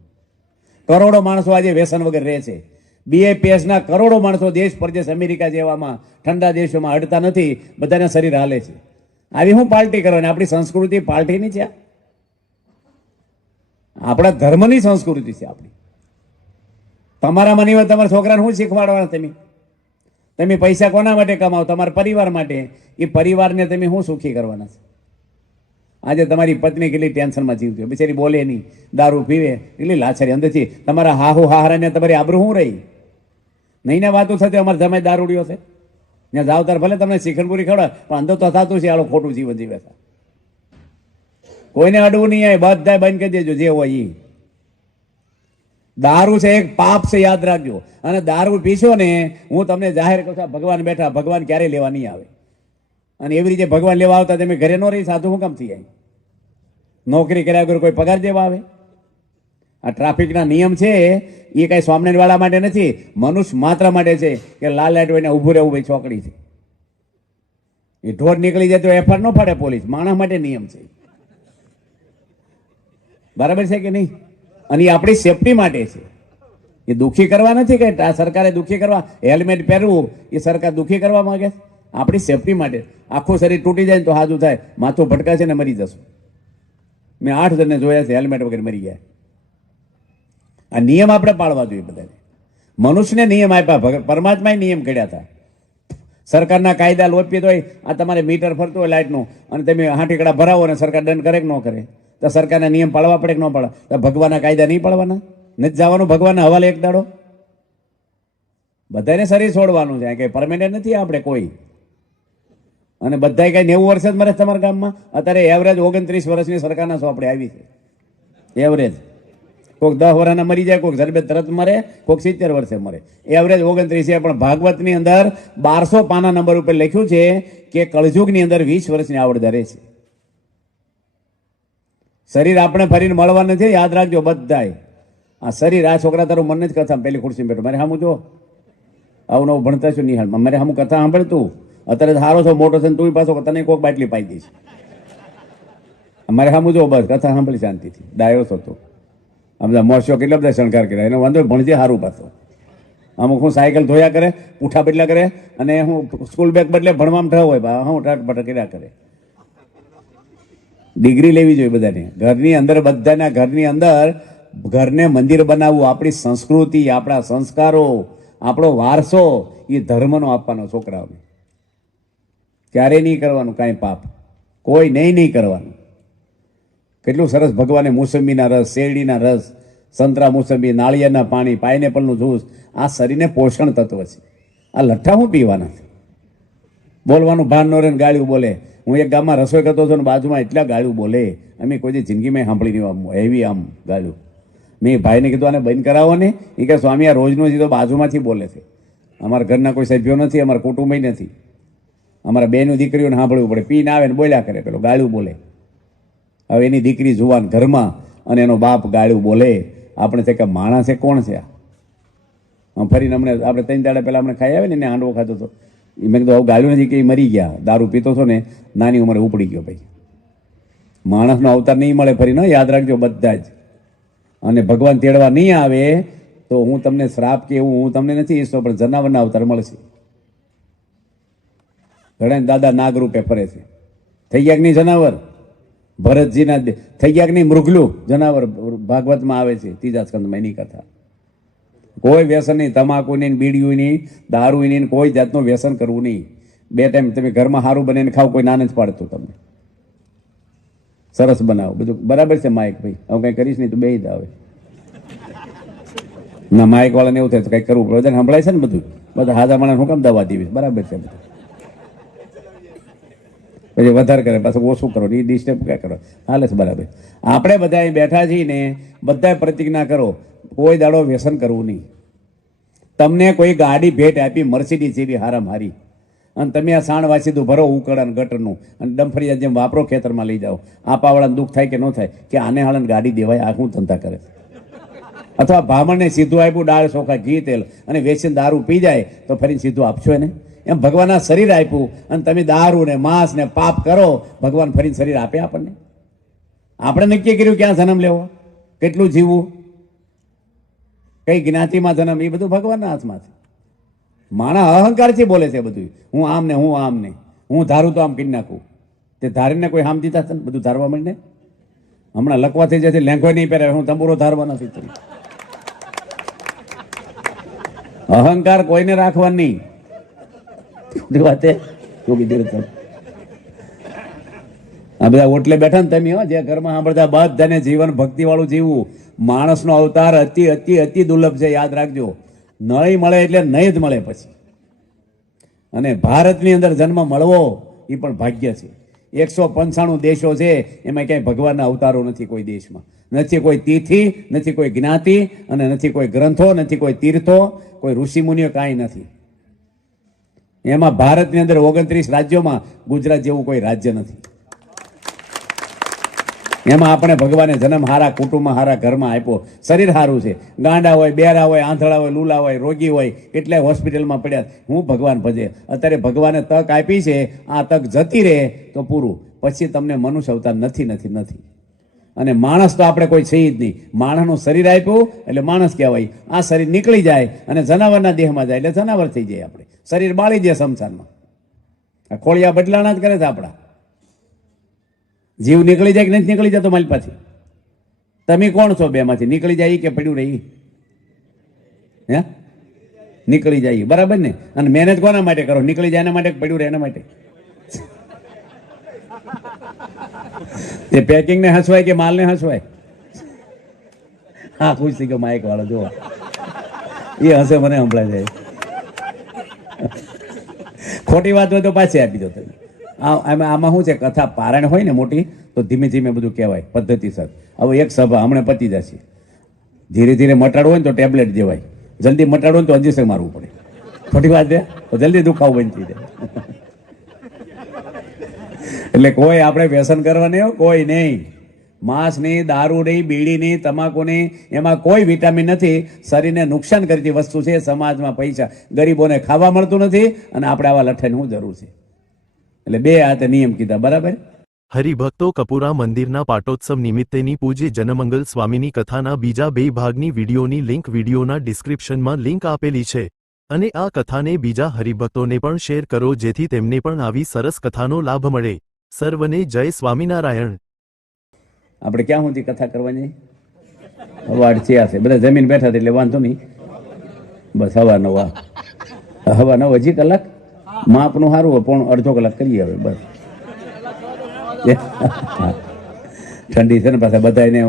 કરોડો માણસો આજે વ્યસન વગર રહે છે. BAPSના કરોડો માણસો દેશ પરદેશ, અમેરિકા જેવામાં ઠંડા દેશોમાં અડતા નથી, બધાના શરીર હાલે છે. આવી હું પાર્ટી કરવાની? આપણી સંસ્કૃતિ પાર્ટીની છે, આપણા ધર્મની સંસ્કૃતિ છે આપણી. તમારામાં નહીં હોય, તમારા છોકરાને શું શીખવાડવાના? તમે પૈસા કોના માટે કમાવો? તમારા પરિવાર માટે. એ પરિવારને તમે શું સુખી કરવાના છે? આજે તમારી પત્ની કેટલી ટેન્શનમાં જીવતી હોય, બિચારી બોલે નહીં, દારૂ પીવે, એટલી લાચારી અંદરથી. તમારા હાહુ હાહરાને તમારી આબરૂ શું રહી? નહીં ને વાતો થતી, અમારે જમાઈ દારૂડિયો છે, ત્યાં જાવ તાર ભલે તમને શિખંડપુરી ખવડાવે, પણ અંદર તો થતું છે આલો ખોટું જીવન જીવે છે. કોઈને અડવું નહીં આવે, બધા બંધ કરી દેજો જે હોય એ. દારૂ છે એક પાપ છે, યાદ રાખજો. અને દારૂ પીશો ને, હું તમને જાહેર કહું છું, ભગવાન બેઠા, ભગવાન ક્યારેય લેવા નહીં આવે. અને એવી રીતે ભગવાન લેવા આવતા તમે ઘરે ન રહી, સાધુ શું કામ થઈ જાય? નોકરી કર્યા વગર કોઈ પગાર દેવા આવે? આ ટ્રાફિકના નિયમ છે એ કઈ સ્વામિનારાયણ વાળા માટે નથી, મનુષ્ય માત્ર માટે છે. કે લાલ લાઈટ હોય ને ઊભું રહેવું ભાઈ, ચોકડી છે. એ ઢોર નીકળી જાય તો એફઆર ન ફાડે પોલીસ, માણસ માટે નિયમ છે. બરાબર છે કે નહીં? અને એ આપણી સેફટી માટે છે. એ દુઃખી કરવા નથી કે સરકારે દુઃખી કરવા, હેલ્મેટ પહેરવું એ સરકાર દુઃખી કરવા માંગે? આપણી સેફટી માટે. આખું શરીર તૂટી જાય ને તો હાજુ થાય, માથું ભટકાશે ને મરી જશું. મેં 8 જણને જોયા છે હેલ્મેટ વગર મરી ગયા. આ નિયમ આપણે પાળવા જોઈએ બધાને. મનુષ્યને નિયમ આપ્યા, પરમાત્માએ નિયમ ઘડ્યા હતા. સરકારના કાયદા લોપીએ તો આ તમારે મીટર ફરતું હોય લાઇટનું, અને તમે હાટીકડા ભરાવો અને સરકાર દંડ કરે કે ન કરે? તો સરકારના નિયમ પાળવા પડે કે ન પાડવા? તો ભગવાનના કાયદા નહીં પાળવાના? નથી જવાનું ભગવાનના હવાલે એક દાડો? બધાને શરીર છોડવાનું છે, કે પરમેનન્ટ નથી આપણે કોઈ. અને બધા કઈ 90 વર્ષ જ મરે તમારા ગામમાં? અત્યારે એવરેજ 29 વર્ષની સરકારના છો આપણે આવી છે, એવરેજ. કોઈક 10 વર્ષના મરી જાય, કોઈક ઝડપે તરત મરે, કોઈક 70 વર્ષે મરે. એવરેજ 29 છે. પણ ભાગવતની અંદર 1200 પાના નંબર ઉપર લખ્યું છે કે કળજુગની અંદર 20 વર્ષની આવડ ધરે છે. શરીર આપણે ફરીને મળવા નથી, યાદ રાખજો બધાય. આ શરીર, આ છોકરા તારું મન જ કથા પેલી ખુરશી બેઠો, મારે સામું જો આવું નવું ભણતા છું નિહાળ, મારે સામું કથા સાંભળ તું. અત્યારે સારો છો, મોટો છે, તું પાછો તને કોઈક બાટલી પાઈ દઈશ. અમારે સામું જો બસ કથા સાંભળી શાંતિથી. ડાયો છો તું. આ બધા મોરશો કેટલા બધા શણકાર કર્યા, એનો વાંધો ભણજે સારું પાછો. અમુક હું સાયકલ ધોયા કરે, પૂઠા બદલા કરે, અને હું સ્કૂલ બેગ બદલે ભણવામાં ઠ હોય, હું ટાટ કર્યા કરે. ડિગ્રી લેવી જોઈએ બધાને. ઘરની અંદર, બધાના ઘરની અંદર ઘરને મંદિર બનાવવું, આપણી સંસ્કૃતિ, આપણા સંસ્કારો, આપણો વારસો એ ધર્મનો આપવાનો છોકરાઓને. ક્યારેય નહીં કરવાનું કાંઈ પાપ, કોઈ નહીં કરવાનું. કેટલું સરસ ભગવાને મોસંબીના રસ, શેરડીના રસ, સંતરા મોસંબી, નાળિયેરના પાણી, પાઇનેપલનું જ્યુસ, આ શરીરને પોષણ તત્વ છે. આ લઠ્ઠા હું પીવાના છે? બોલવાનું ભાન ન રહે, ગાળ્યું બોલે. હું એક ગામમાં રસોઈ કરતો હતો ને બાજુમાં એટલા ગાળ્યું બોલે, અમે કોઈ જિંદગીમાં સાંભળી નહીં આમ એવી આમ ગાળ્યું. મેં ભાઈને કીધું આને બંધ કરાવો ને. એ કે સ્વામી આ રોજનું સીધો બાજુમાંથી બોલે છે. અમારા ઘરના કોઈ સભ્યો નથી, અમારા કુટુંબય નથી. અમારા બેનું દીકરીઓને સાંભળવું પડે, પીને આવે ને બોલ્યા કરે, પેલો ગાળ્યું બોલે. હવે એની દીકરી જુવાન ઘરમાં અને એનો બાપ ગાળ્યું બોલે. આપણે તે કે માણસ એ કોણ છે આ? ફરીને અમને આપણે 3 દાડા પહેલાં આપણે ખાઈ આવે ને, એને હાંડવો ખાતો હતો. મેં કીધું આવું ગાળ્યું નથી કે એ મરી ગયા, દારૂ પીતો હતો ને, નાની ઉંમરે ઉપડી ગયો. ભાઈ માણસનો અવતાર નહીં મળે ફરી, ન યાદ રાખજો બધા જ. અને ભગવાન તેડવા નહીં આવે તો હું તમને શ્રાપ કે એવું હું તમને નથી ઈચ્છતો, પણ જનાવરના અવતાર મળશે. ઘણા દાદા નાગ રૂપે ફરે છે. થઈ ગયા કે નહીં જનાવર? ભરતજીના થઈ ગયા કે નહીં મૃગલું જનાવર? ભાગવતમાં આવે છે 3જા સ્કંદમાં એની કથા. કોઈ વ્યસન નહીં, તમાકુ નહીં, બીડીયું નહીં, દારૂ નહીં, કોઈ જાતનું વ્યસન કરવું નહીં. 2 ટાઈમ તમે ઘરમાં સારું બનાવીને ખાવ, કોઈ ના જ પાડતું તમને. સરસ બનાવો બધું બરાબર છે. માઇક ભાઈ હવે કંઈ કરીશ નહીં તો બે જ આવે ના. માઇક વાળાને એવું થાય તો કંઈક કરવું પડે. બધાને સંભળાય છે ને બધું. બધા હાજા માણસ હું કામ દવા દેવી? બરાબર છે બધું. પછી વધારે કરે પાછું ઓછું કરો, એ ડિસ્ટર્બ ક્યાં કરો? હાલે છે બરાબર. આપણે બધા બેઠા છીએ ને, બધા પ્રતિજ્ઞા કરો કોઈ દાડો વ્યસન કરવું નહીં. તમને કોઈ ગાડી ભેટ આપી, મર્સિડીઝ જેવી હારામ હારી, અને તમે આ સાણ વાસીદું ભરો ઉકળ અને ગટરનું, અને ડમફરિયા જેમ વાપરો, ખેતરમાં લઈ જાઓ. આ પાવડાને દુઃખ થાય કે ન થાય કે આને હાલને ગાડી દેવાય? આ શું ધંધા કરે? અથવા બ્રાહ્મણને સીધું આપ્યું દાળ ચોખા ઘી તેલ, અને વેચીને દારૂ પી જાય તો ફરીને સીધું આપશો એને? એમ ભગવાનના શરીર આપ્યું અને તમે દારૂ ને માંસ ને પાપ કરો, ભગવાન ફરીને શરીર આપે આપણને? આપણે નક્કી કર્યું ક્યાં જન્મ લેવો, કેટલું જીવવું, કઈ જ્ઞાતિમાં જન્મ, એ બધું ભગવાનના હાથમાં છે. માણસ અહંકારથી બોલે છે બધું. હું આમ ને હું આમ ને, હું ધારું તો આમ કરી નાખું. તે ધારીને કોઈ હામ દીધા છે બધું ધારવા માંડીને? હમણાં લખવા થઈ જશે, લેંઘો નહીં પહેરે, હું તંબુરો ધારવા નથી. અહંકાર કોઈને રાખવા નહીં. વાતે આ બધા ઓટલે બેઠા ને તમે, જે ઘરમાં સાંભળતા બધાને જીવન ભક્તિ વાળું જીવવું. માણસનો અવતાર અતિ અતિ અતિ દુર્લભ છે, યાદ રાખજો. નહીં મળે એટલે નહીં જ મળે પછી. અને ભારતની અંદર જન્મ મળવો એ પણ ભાગ્ય છે. 195 દેશો છે, એમાં ક્યાંય ભગવાનના અવતારો નથી કોઈ દેશમાં. નથી કોઈ તિથિ, નથી કોઈ જ્ઞાતિ, અને નથી કોઈ ગ્રંથો, નથી કોઈ તીર્થો, કોઈ ઋષિમુનિઓ, કાંઈ નથી. એમાં ભારતની અંદર 29 રાજ્યોમાં ગુજરાત જેવું કોઈ રાજ્ય નથી. એમાં આપણે ભગવાને જન્મ હારા કુટુંબમાં, હારા ઘરમાં આપ્યો. શરીર સારું છે. ગાંડા હોય, બેરા હોય, આંધળા હોય, લૂલા હોય, રોગી હોય, કેટલાય હોસ્પિટલમાં પડ્યા. હું ભગવાન ભજે. અત્યારે ભગવાને તક આપી છે, આ તક જતી રહે તો પૂરું. પછી તમને મનુષ્ય અવતાર નથી. અને માણસ તો આપણે કોઈ છે જ નહીં. માણસનું શરીર આપ્યું એટલે માણસ કહેવાય. આ શરીર નીકળી જાય અને જનાવરના દેહમાં જાય એટલે જનાવર થઈ જાય. આપણે શરીર બાળી દે શમશાનમાં. આ ખોળિયા બદલાણા જ કરે છે આપણા. જીવ નીકળી જાય કે નથી નીકળી જતો મારી પાછી? તમે કોણ છો બેમાંથી? નીકળી જાય કે પડ્યું રહી? હે, નીકળી જાય બરાબર ને. અને મહેનત કોના માટે કરો? નીકળી જાય એના માટે, પડ્યું રહે એના માટે? તે પેકિંગ ને હસવાય કે માલ ને હસવાય? હા, ખુશ થઈ ગયો માઇક વાળો. જો એ હસે, મને સંભળાય જાય. ખોટી વાત હોય તો પાછી આપી દો તમે. આમાં શું છે, કથા પારાયણ હોય ને મોટી, તો ધીમે ધીમે બધું કહેવાય પદ્ધતિસર. હવે એક સભા હમણાં પતી જશે. ધીરે ધીરે મટાડવું હોય ને તો ટેબ્લેટ દેવાય, જલ્દી મટાડવું ને તો ઇન્જેક્શન મારવું પડે. ખોટી વાત છે, તો જલ્દી દુખાવો બંધ થઈ જાય. એટલે કોઈ આપણે વ્યસન કરવા નહીં, કોઈ નહીં. માંસ નહીં, દારૂ નહીં, બીડી નહીં, તમાકુ નહીં, એમાં કોઈ વિટામિન નથી. શરીરને નુકસાન કરતી વસ્તુ છે. સમાજમાં પૈસા ગરીબોને ખાવા મળતું નથી અને આપણે આવા લઠ્ઠાની શું જરૂર છે? એટલે બે હાથે નિયમ કીધા, બરાબર. હરિભક્તો, કપુરા મંદિરના પાટોત્સવ નિમિત્તેની પૂજ્ય જનમંગલ સ્વામીની કથાના બીજા 2 ભાગની વિડીયોની લિંક વિડીયોના ડિસ્ક્રિપ્શનમાં લિંક આપેલી છે. અને આ કથાને બીજા હરિભક્તોને પણ શેર કરો, જેથી તેમને પણ આવી સરસ કથાનો લાભ મળે. સર્વને જય સ્વામિનારાયણ. આપણે ક્યાં સુધી કથા કરવાની? અવાડ છે બધા જમીન બેઠા એટલે વાંધો નહીં. બસ હવા 9 હજી કલાક માપનું સારું હોય, પણ અડધો કલાક કરીએ હવે બસ. ઠંડી છે ને પાછા બધાને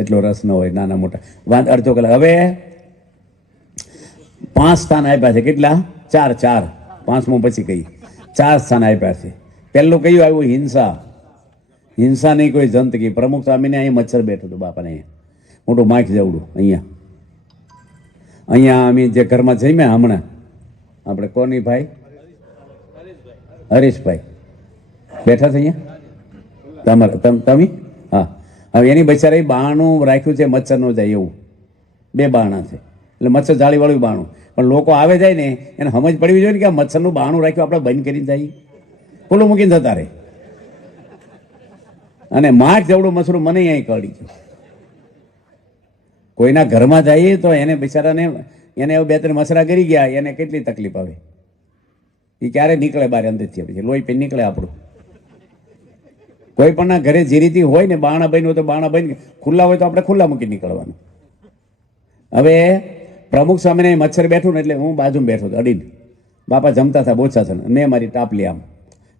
એટલો રસ ન હોય, નાના મોટા વાંધ અડધો કલાક. હવે 5 સ્થાન આપ્યા છે. કેટલા? 4. 5મું પછી કઈ 4 સ્થાન આપ્યા છે. પહેલું કયું આવ્યું? હિંસા. હિંસા નહીં કોઈ જંતકી. પ્રમુખ સ્વામીને અહીંયા મચ્છર બેઠું હતું બાપાને, અહીંયા મોટું માખ જવડું. અહીંયા અમે જે ઘરમાં જમ્યા હમણાં, આપણે કોની ભાઈ? હરીશભાઈ બેઠા છે અહીંયા. તમે હા. હવે એની બચારા બાણું રાખ્યું છે મચ્છર નો જાય એવું. 2 બારણા છે, એટલે મચ્છર જાળીવાળું બાણું. પણ લોકો આવે જાય ને એને સમજ પડવી જોઈએ ને કે આ મચ્છરનું બાણું રાખ્યું આપણે બંધ કરીને જઈએ, ખુલ્લું મૂકીને જતા રહે. અને માખ જેવડું મસરું મને અહીં કળી ગયું. કોઈના ઘરમાં જઈએ તો એને બિચારાને એને 2-3 મસરા કરી ગયા, એને કેટલી તકલીફ આવે. એ ક્યારે નીકળે બહાર અંદરથી? પછી લોહી પી નીકળે આપણું. કોઈ પણ ના ઘરે જે રીતે હોય ને, બાણા બંધ હોય તો બાણા બંધ, ખુલ્લા હોય તો આપણે ખુલ્લા મૂકી નીકળવાનું. હવે પ્રમુખ સ્વામીને મચ્છર બેઠું ને એટલે હું બાજુમાં બેઠો હતો અડીને. બાપા જમતા હતા બોચાસન, મેં મારી ટાપલી આમ,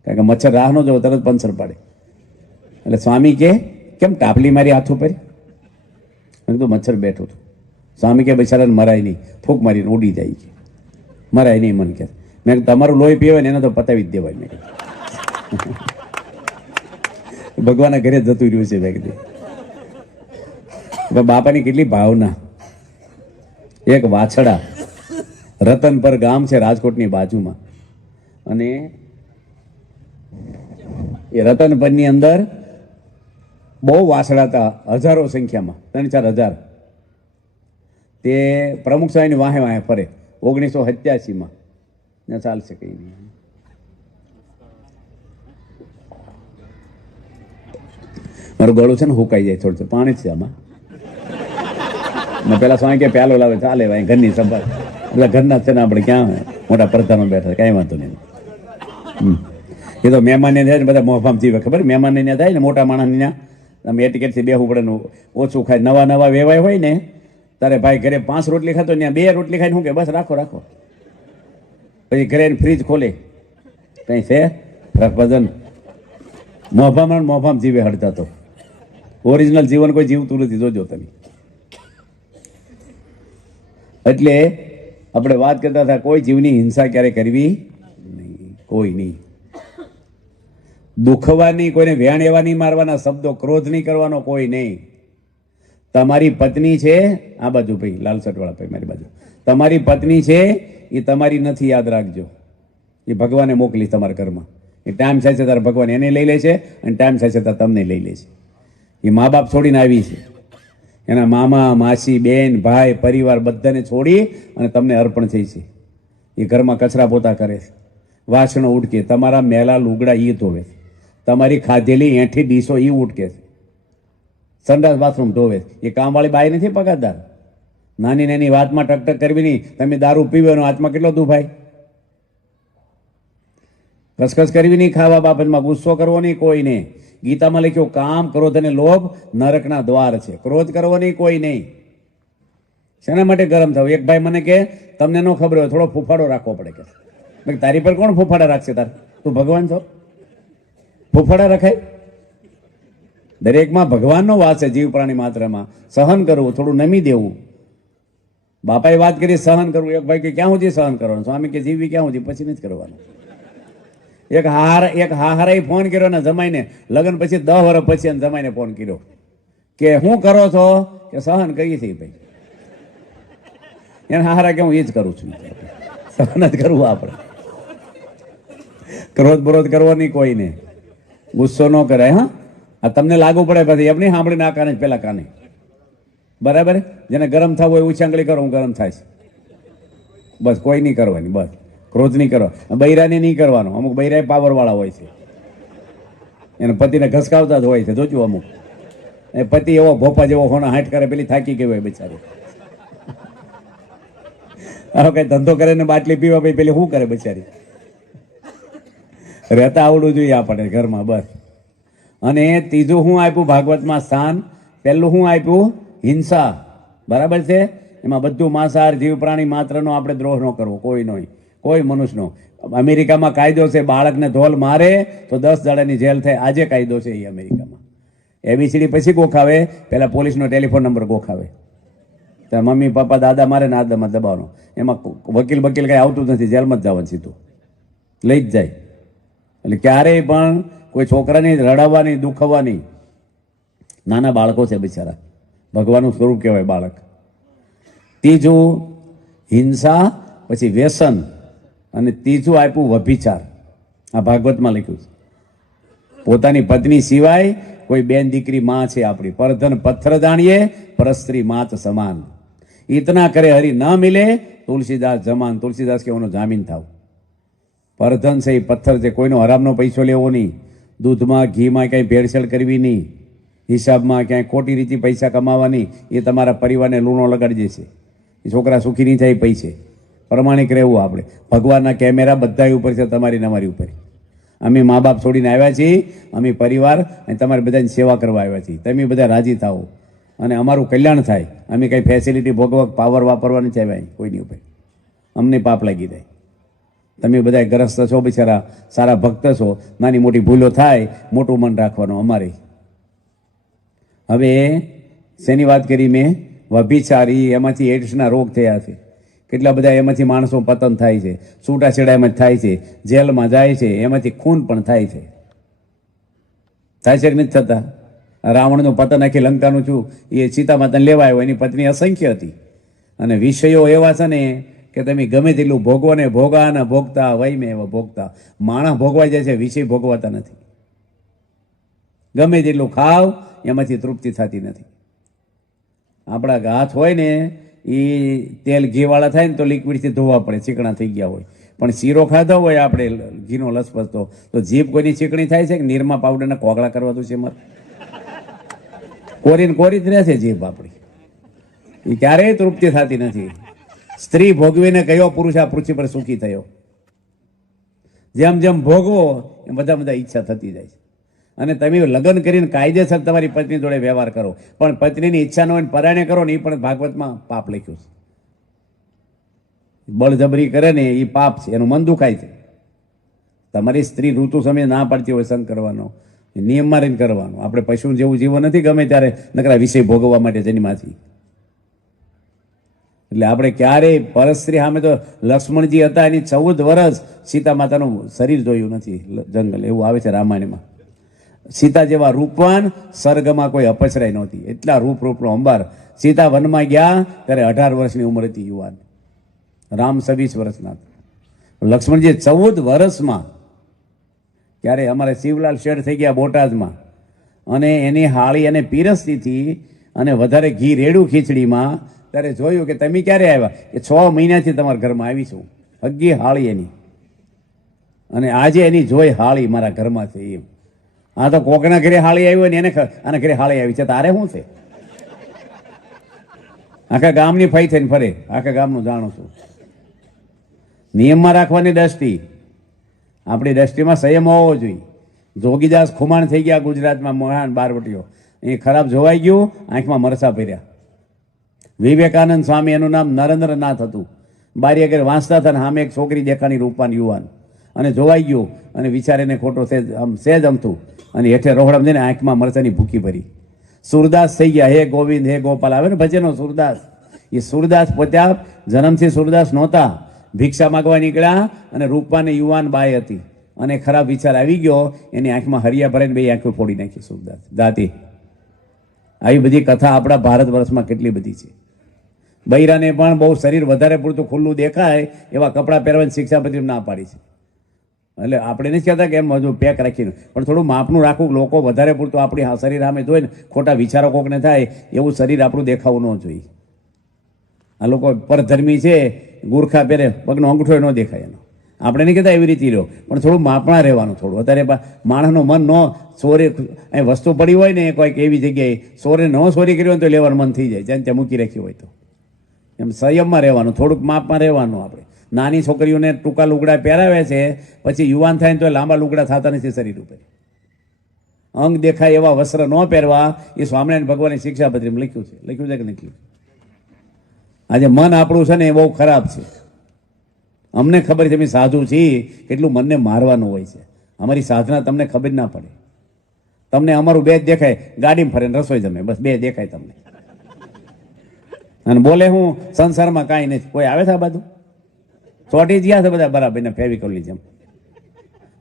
કારણ કે મચ્છર રાહ ન જોવો તરત પંચર પાડે. એટલે સ્વામી કે કેમ ટાપલી મારી હાથ ઉપર? મેં કીધું મચ્છર બેઠું હતું. સ્વામી કે બિચારાને મરાય નહીં, ફૂંક મારીને ઉડી જાય છે, મરાય નહીં. મને કે મેં તમારું લોહી પીવે ને એને તો પતાવી જ દેવાય. મેં ભગવાનના ઘરે જતું રહ્યું છે. મેં કીધું બાપાની કેટલી ભાવના. એક વાછડા, રતનપર ગામ છે રાજકોટની બાજુમાં, અને એ રતનપરની અંદર બહુ વાછડા હતા, હજારો સંખ્યામાં, 3-4 હજાર. તે પ્રમુખ સાહેબની વાહે વાહે ફરે. 1987માં ને ચાલશે કઈ નહીં. મારું ગળું છે ને હુકાઈ જાય થોડું, પાણી જ છે આમાં. પેલા સ્વામી કે પ્યાલો લાવે, ચાલે ભાઈ, ઘરની સંભાળ. એટલે ઘરના છે ને આપણે ક્યાં મોટા પડદામાં બેઠા, કાંઈ વાંધો નહીં. એ તો મહેમાનને જાય ને બધા મોફામ જીવે, ખબર? મહેમાનને ત્યાં જાય ને મોટા માણસને ત્યાં તમે એટિકેટથી બેસવું પડે ને, ઓછું ખાય. નવા વેવાય હોય ને તારે ભાઈ ઘરે 5 રોટલી ખાતો ત્યાં 2 રોટલી ખાઈને શું કે બસ રાખો. પછી ઘરે ફ્રીજ ખોલે, કઈ છે ભજન? મોફામ જીવે હડતા. તો ઓરિજિનલ જીવન કોઈ જીવતું નથી, જોજો તમે. એટલે આપણે વાત કરતા હતા, કોઈ જીવની હિંસા ક્યારે કરવી નહીં, કોઈ નહીં. દુખવાની, કોઈને વેણ એવા નહીં મારવાના શબ્દો, ક્રોધ નહીં કરવાનો કોઈ નહીં. તમારી પત્ની છે આ બાજુ, ભાઈ લાલ શર્ટવાળા ભાઈ મારી બાજુ, તમારી પત્ની છે એ તમારી નથી, યાદ રાખજો. એ ભગવાને મોકલી તમારા ઘરમાં. એ ટાઈમ થાય છે ત્યારે ભગવાન એને લઈ લે છે, અને ટાઈમ થાય છે ત્યારે તમને લઈ લે છે. એ મા બાપ છોડીને આવી છે, એના મામા માસી બેન ભાઈ પરિવાર બધાને છોડી અને તમને અર્પણ થઈ છે. એ ઘરમાં કચરા પોતા કરે છે, વાસણો ઉટકે, તમારા મેલા લુગડા એ ધોવે, તમારી ખાધેલી એઠી ડીશો એ ઉટકે છે, સંડાસ બાથરૂમ ધોવે. એ કામવાળી બાઈ નથી પગારદાર. નાની નાની વાતમાં ટકટક કરવી નહીં. તમે દારૂ પીવાનો હાથમાં કેટલો દુભાય. કસકસ કરવી નહીં ખાવા બાબતમાં, ગુસ્સો કરવો નહીં કોઈને. ગીતામાં લખ્યું કામ, ક્રોધ અને લોભ નરકના દ્વાર છે. ક્રોધ કરવો નહીં કોઈ નહીં. શેના માટે ગરમ થવું? એક ભાઈ મને કે તમને ન ખબર હોય થોડો ફૂફાડો રાખવો પડે. કે તારી પર કોણ ફૂફાડા રાખશે? તાર તું ભગવાન છો, ફૂફાડા રખાય? દરેકમાં ભગવાનનો વાસ છે, જીવ પ્રાણી માત્રમાં. સહન કરવું, થોડું નમી દેવું. બાપાએ વાત કરી સહન કરવું. એક ભાઈ કે ક્યાં સુધી સહન કરવાનું? સ્વામી કે જીવી ક્યાં સુધી, પછી નથી કરવાનું. એક હાહારાએ ફોન કર્યો ને જમાઈને, લગ્ન પછી 10 વર્ષ પછી જમાઈને ફોન કર્યો કે શું કરો છો? કે સહન કરીએ છીએ ભાઈ. એને હારા કે હું એ જ કરું છું, સહન જ કરવું આપણે. ક્રોધ બરોધ કરવો નહીં કોઈને, ગુસ્સો ન કરાય. હા, આ તમને લાગુ પડે પછી એમ નહીં સાંભળીને આ કાને જ પેલા કાને, બરાબર. જેને ગરમ થવું હોય ઊંચી આંગળી કરો, હું ગરમ થાય છે, બસ. કોઈ નહીં કરવાની, બસ. ક્રોધ નહીં કરો. બૈરાને નહીં કરવાનો. અમુક બૈરા પાવર વાળા હોય છે, એને પતિને ઘસકાવતા જ હોય છે, જોજો. અમુક એ પતિ એવો ભોપા જેવો હોના હાટ કરે, પેલી થાકી ગઈ હોય બિચારી. હવે કઈ ધંધો કરે ને બાટલી પીવા ભાઈ પેલી શું કરે બિચારી? રહેતા આવડવું જોઈએ આપણને ઘરમાં, બસ. અને ત્રીજું શું આપ્યું ભાગવતમાં સ્થાન? પહેલું શું આપ્યું? હિંસા, બરાબર છે. એમાં બધું માંસાહાર જીવ પ્રાણી માત્રનો આપણે દ્રોહ ન કરવો, કોઈનો, કોઈ મનુષ્યનો. અમેરિકામાં કાયદો છે, બાળકને ધોલ મારે તો 10 દાડાની જેલ થાય. આજે કાયદો છે એ અમેરિકામાં. એબીસીડી પછી ગોખાવે, પહેલા પોલીસનો ટેલિફોન નંબર ગોખાવે. ત્યારે મમ્મી પપ્પા દાદા મારે ને આદામાં દબાવવાનો. એમાં વકીલ કઈ આવતું જ નથી, જેલમાં જ જવાનું, સીધું લઈ જ જાય. એટલે ક્યારેય પણ કોઈ છોકરાની રડાવવાની, દુખવાની. નાના બાળકો છે બિચારા, ભગવાનનું સ્વરૂપ કહેવાય બાળક. ત્રીજું હિંસા, પછી વ્યસન, અને ત્રીજું આપ્યું વ્યભિચાર. આ ભાગવતમાં લખ્યું છે. પોતાની પત્ની સિવાય કોઈ બેન દીકરી માં છે આપણી. પરધન પથ્થર જાણીએ, પરસ્ત્રી માત સમાન. ઇતના કરે હરી ન મિલે, તુલસીદાસ જમાન. તુલસીદાસ કે એનો જામીન થાવ. પરધન છે એ પથ્થર છે, કોઈનો હરામનો પૈસો લેવો નહીં, દૂધમાં ઘીમાં કંઈ ભેળસેળ કરવી નહીં, હિસાબમાં ક્યાંય ખોટી રીતે પૈસા કમાવાની. એ તમારા પરિવારને લૂણો લગાડી દેશે. એ છોકરા સુખી નહીં થાય પૈસે. પ્રમાણિક રહેવું આપણે. ભગવાનના કેમેરા બધા ઉપર છે, તમારી ને અમારી ઉપર. અમે મા બાપ છોડીને આવ્યા છીએ, અમે પરિવાર અને તમારી બધાની સેવા કરવા આવ્યા છીએ. તમે બધા રાજી થાઓ અને અમારું કલ્યાણ થાય. અમે કંઈ ફેસિલિટી ભોગવવા, પાવર વાપરવા નથી આવ્યા કોઈની ઉપર. અમને પાપ લાગી જાય. તમે બધા ગ્રસ્ત છો બિચારા, સારા ભક્ત છો. નાની મોટી ભૂલો થાય, મોટું મન રાખવાનું અમારે. હવે શેની વાત કરી મેં? વ્યભિચારી. એમાંથી એડ્સના રોગ થયા છે. કેટલા બધા એમાંથી માણસો પતન થાય છે, છૂટાછેડા એમાં થાય છે, જેલમાં જાય છે, એમાંથી ખૂન પણ થાય છે. થાય છે કે નથી થતા? રાવણનું પતન આખી લંકાનું છું એ સીતા માતાને લેવા આવ્યો. એની પત્ની અસંખ્ય હતી. અને વિષયો એવા છે ને કે તમે ગમે તેટલું ભોગવો ને, ભોગા ને ભોગતા વય મેં એવા ભોગતા. માણસ ભોગવાઈ જાય છે, વિષય ભોગવાતા નથી. ગમે તેટલું ખાવ, એમાંથી તૃપ્તિ થતી નથી. આપણા હાથ હોય ને એ તેલ ઘીવાળા થાય ને તો લિક્વિડથી ધોવા પડે, ચીકણા થઈ ગયા હોય. પણ શીરો ખાધો હોય આપણે ઘીનો લસપસતો, તો જીભ કોઈની ચીકણી થાય છે કે નિરમા પાવડરના કોગળા કરવા દઉં છે? કોરીને કોરી જ રહે છે જીભ આપણી. એ ક્યારેય તૃપ્તિ થતી નથી. સ્ત્રી ભોગવીને કયો પુરુષ આ પૃથ્વી પર સુખી થયો? જેમ જેમ ભોગવો એમ બધા ઈચ્છા થતી જાય છે. અને તમે લગ્ન કરીને કાયદેસર તમારી પત્ની જોડે વ્યવહાર કરો, પણ પત્નીની ઈચ્છા ન હોય પરાયણે કરો ને, એ પણ ભાગવતમાં પાપ લખ્યું છે. બળજબરી કરે ને એ પાપ છે, એનું મન દુખાય છે. તમારી સ્ત્રી ઋતુ સમયે ના પાડતી હોય સંગ કરવાનો, નિયમ મારીને કરવાનો. આપણે પશુ જેવું જીવન નથી ગમે ત્યારે નકરા વિષય ભોગવવા માટે જન્માથી. એટલે આપણે ક્યારેય પરસ્ત્રી સામે તો લક્ષ્મણજી હતા, એની 14 વર્ષ સીતા માતાનું શરીર જોયું નથી જંગલ, એવું આવે છે રામાયણમાં. સીતા જેવા રૂપવાન સ્વર્ગમાં કોઈ અપસરાય નહોતી, એટલા રૂપનો અંબાર. સીતા વનમાં ગયા ત્યારે 18 વર્ષની ઉંમર હતી, યુવાન. રામ 26 વર્ષના. લક્ષ્મણજી 14 વર્ષમાં. ત્યારે અમારે શિવલાલ શેઠ થઈ ગયા બોટાદમાં, અને એની હાળી એને પીરસતી હતી, અને વધારે ઘી રેડું ખીચડીમાં. ત્યારે જોયું કે તમે ક્યારે આવ્યા? કે 6 મહિનાથી તમારા ઘરમાં આવી છું. હગી હાળી એની, અને આજે એની જોઈ હાળી મારા ઘરમાં છે એમ. આ તો કોકના ઘરે હાળી આવી હોય ને એને આના ઘરે હાળી આવી છે, તારે શું છે? આખા ગામની ફઈ થઈને ફરે, આખા ગામનું જાણું છું. નિયમમાં રાખવાની દ્રષ્ટિ, આપણી દ્રષ્ટિમાં સંયમ હોવો જોઈએ. જોગીદાસ ખુમાણ થઈ ગયા ગુજરાતમાં, મહાન બારવટીઓ. એ ખરાબ જોવાઈ ગયું, આંખમાં મરસા ભર્યા. વિવેકાનંદ સ્વામી, એનું નામ નરેન્દ્રનાથ હતું. બારી આગળ વાંચતા હતા ને સામે એક છોકરી દેખાણી, રૂપાન યુવાન, અને જોવાઈ ગયું, અને વિચારીને ખોટો સેજ અમથું, અને હેઠે રોહડમ જઈને આંખમાં મરચાની ભૂકી ભરી. સુરદાસ થઈ ગયા. હે ગોવિંદ હે ગોપાલ આવે ને ભજનો સુરદાસ. એ સુરદાસ પોત્યા જન્મથી સુરદાસ નહોતા, ભિક્ષા માગવા નીકળ્યા, અને રૂપવાને યુવાન બાઈ હતી, અને ખરાબ વિચાર આવી ગયો, એની આંખમાં હરિયા ભરાઈને 2 આંખો ફોડી નાખી સુરદાસ જાતિ. આવી બધી કથા આપણા ભારત વર્ષમાં કેટલી બધી છે. બૈરાને પણ બહુ શરીર વધારે પૂરતું ખુલ્લું દેખાય એવા કપડાં પહેરવાની શિક્ષાપત્રી ના પાડી છે. એટલે આપણે નથી કહેતા કે એમ હજુ પેક રાખીને, પણ થોડું માપનું રાખવું. લોકો વધારે પૂરતું આપણી શરીર સામે જોઈ ને ખોટા વિચારો કોકને થાય એવું શરીર આપણું દેખાવું ન જોઈએ. આ લોકો પરધર્મી છે, ગુરખા પહેરે, પગનો અંગૂઠો ન દેખાય એનો. આપણે નહીં કહેતા એવી રીતે રહ્યો, પણ થોડું માપણા રહેવાનું. થોડું અત્યારે માણસનું મન ન ચોરી વસ્તુ પડી હોય ને કોઈક એવી જગ્યાએ ચોરે ન ચોરી કરી હોય તો લેવાનું મન થઈ જાય, જ્યાં ત્યાં મૂકી રાખી હોય તો. એમ સંયમમાં રહેવાનું, થોડુંક માપમાં રહેવાનું. આપણે નાની છોકરીઓને ટૂંકા લુગડા પહેરાવે છે, પછી યુવાન થાય ને તો લાંબા લુગડા થતા નથી શરીર ઉપર. અંગ દેખાય એવા વસ્ત્ર ન પહેરવા એ સ્વામિનારાયણ ભગવાનની શિક્ષાપત્રીમાં લખ્યું છે. લખ્યું છે કે નથી? આજે મન આપણું છે ને એ બહુ ખરાબ છે. અમને ખબર છે, અમે સાધુ છીએ, કેટલું મનને મારવાનું હોય છે. અમારી સાધના તમને ખબર ના પડે. તમને અમારું બે જ દેખાય, ગાડીમાં ફરે ને રસોઈ જમે, બસ બે દેખાય તમને. અને બોલે હું સંસારમાં કાંઈ નથી. કોઈ આવે છે આ બાજુ? ચોટી ગયા છે બધા બરાબર ને ફેવિકોલની જેમ.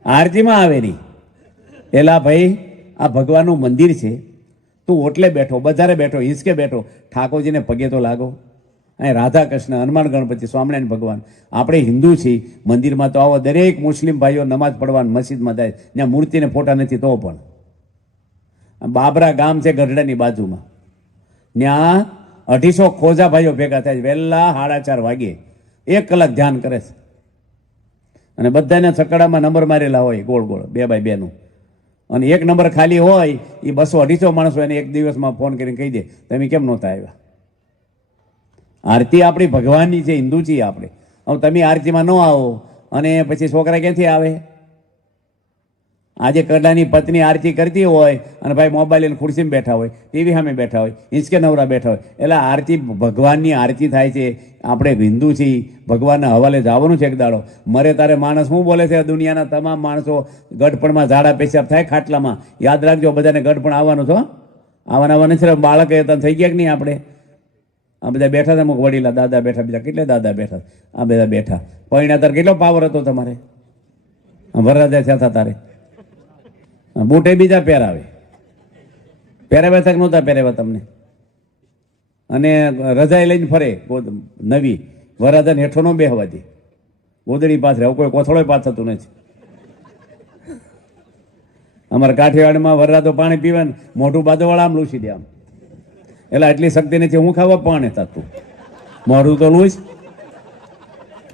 આરતીમાં આવે નહીં. એલા ભાઈ, આ ભગવાનનું મંદિર છે, તું ઓટલે બેઠો, બજારે બેઠો, હિંચકે બેઠો, ઠાકોરજીને પગે તો લાગો. અહીં રાધા કૃષ્ણ, હનુમાન ગણપતિ, સ્વામિનારાયણ ભગવાન. આપણે હિન્દુ છીએ, મંદિરમાં તો આવો દરેક મુસ્લિમ ભાઈઓ નમાજ પડવાનું મસ્જિદમાં જાય, ત્યાં મૂર્તિને ફોટા નથી તો પણ. બાબરા ગામ છે ગઢડાની બાજુમાં, ત્યાં 250 ખોજા ભાઈઓ ભેગા થાય છે. વહેલા 4:30 વાગે 1 કલાક ધ્યાન કરે છે. અને બધાને છકડામાં નંબર મારેલા હોય ગોળ ગોળ 2x2 નું. અને એક નંબર ખાલી હોય એ 200-250 માણસો એને એક દિવસમાં ફોન કરીને કહી દે તમે કેમ નહોતા આવ્યા. આરતી આપણી ભગવાનની છે, હિન્દુ છીએ આપણે. હવે તમે આરતીમાં ન આવો અને પછી છોકરા ક્યાંથી આવે? આજે કડાની પત્ની આરતી કરતી હોય અને ભાઈ મોબાઈલ લઈને ખુરશીમાં બેઠા હોય, ટીવી સામે બેઠા હોય, હિંચકે નવરા બેઠા હોય. એટલે આરતી ભગવાનની આરતી થાય છે. આપણે હિન્દુ છીએ, ભગવાનના હવાલે જવાનું છે એક દાડો. મરે તારે માણસ શું બોલે છે? દુનિયાના તમામ માણસો ગઢપણમાં ઝાડા પેશાબ થાય ખાટલામાં. યાદ રાખજો, બધાને ગઢપણ આવવાનું છો. આવવાના નથી. બાળક હતા થઈ ગયા કે નહીં? આપણે આ બધા બેઠા હતા, અમુક વડીલા દાદા બેઠા, બીજા કેટલા દાદા બેઠા, આ બધા બેઠા. પૈણા તાર કેટલો પાવર હતો તમારે? વરરાજા થયા હતા તારે. બૂટે બીજા પહેરાવ્યા તક નહોતા પહેરાવ્યા તમને. અને રજાઈ લઈને ફરે નવી. વરરાજાને હેઠો ન બેહવા દે, ગોદડી પાથરે. કોઈ કોથળો પાથ થતું નથી. અમારા કાઠિયાવાડમાં વરરાજો પાણી પીવે ને મોઢું બાજુવાળા આમ લૂસી દે આમ. એટલે આટલી શક્તિ નથી, હું ખાવા પાણી થતું. મોઢું તો લૂસ,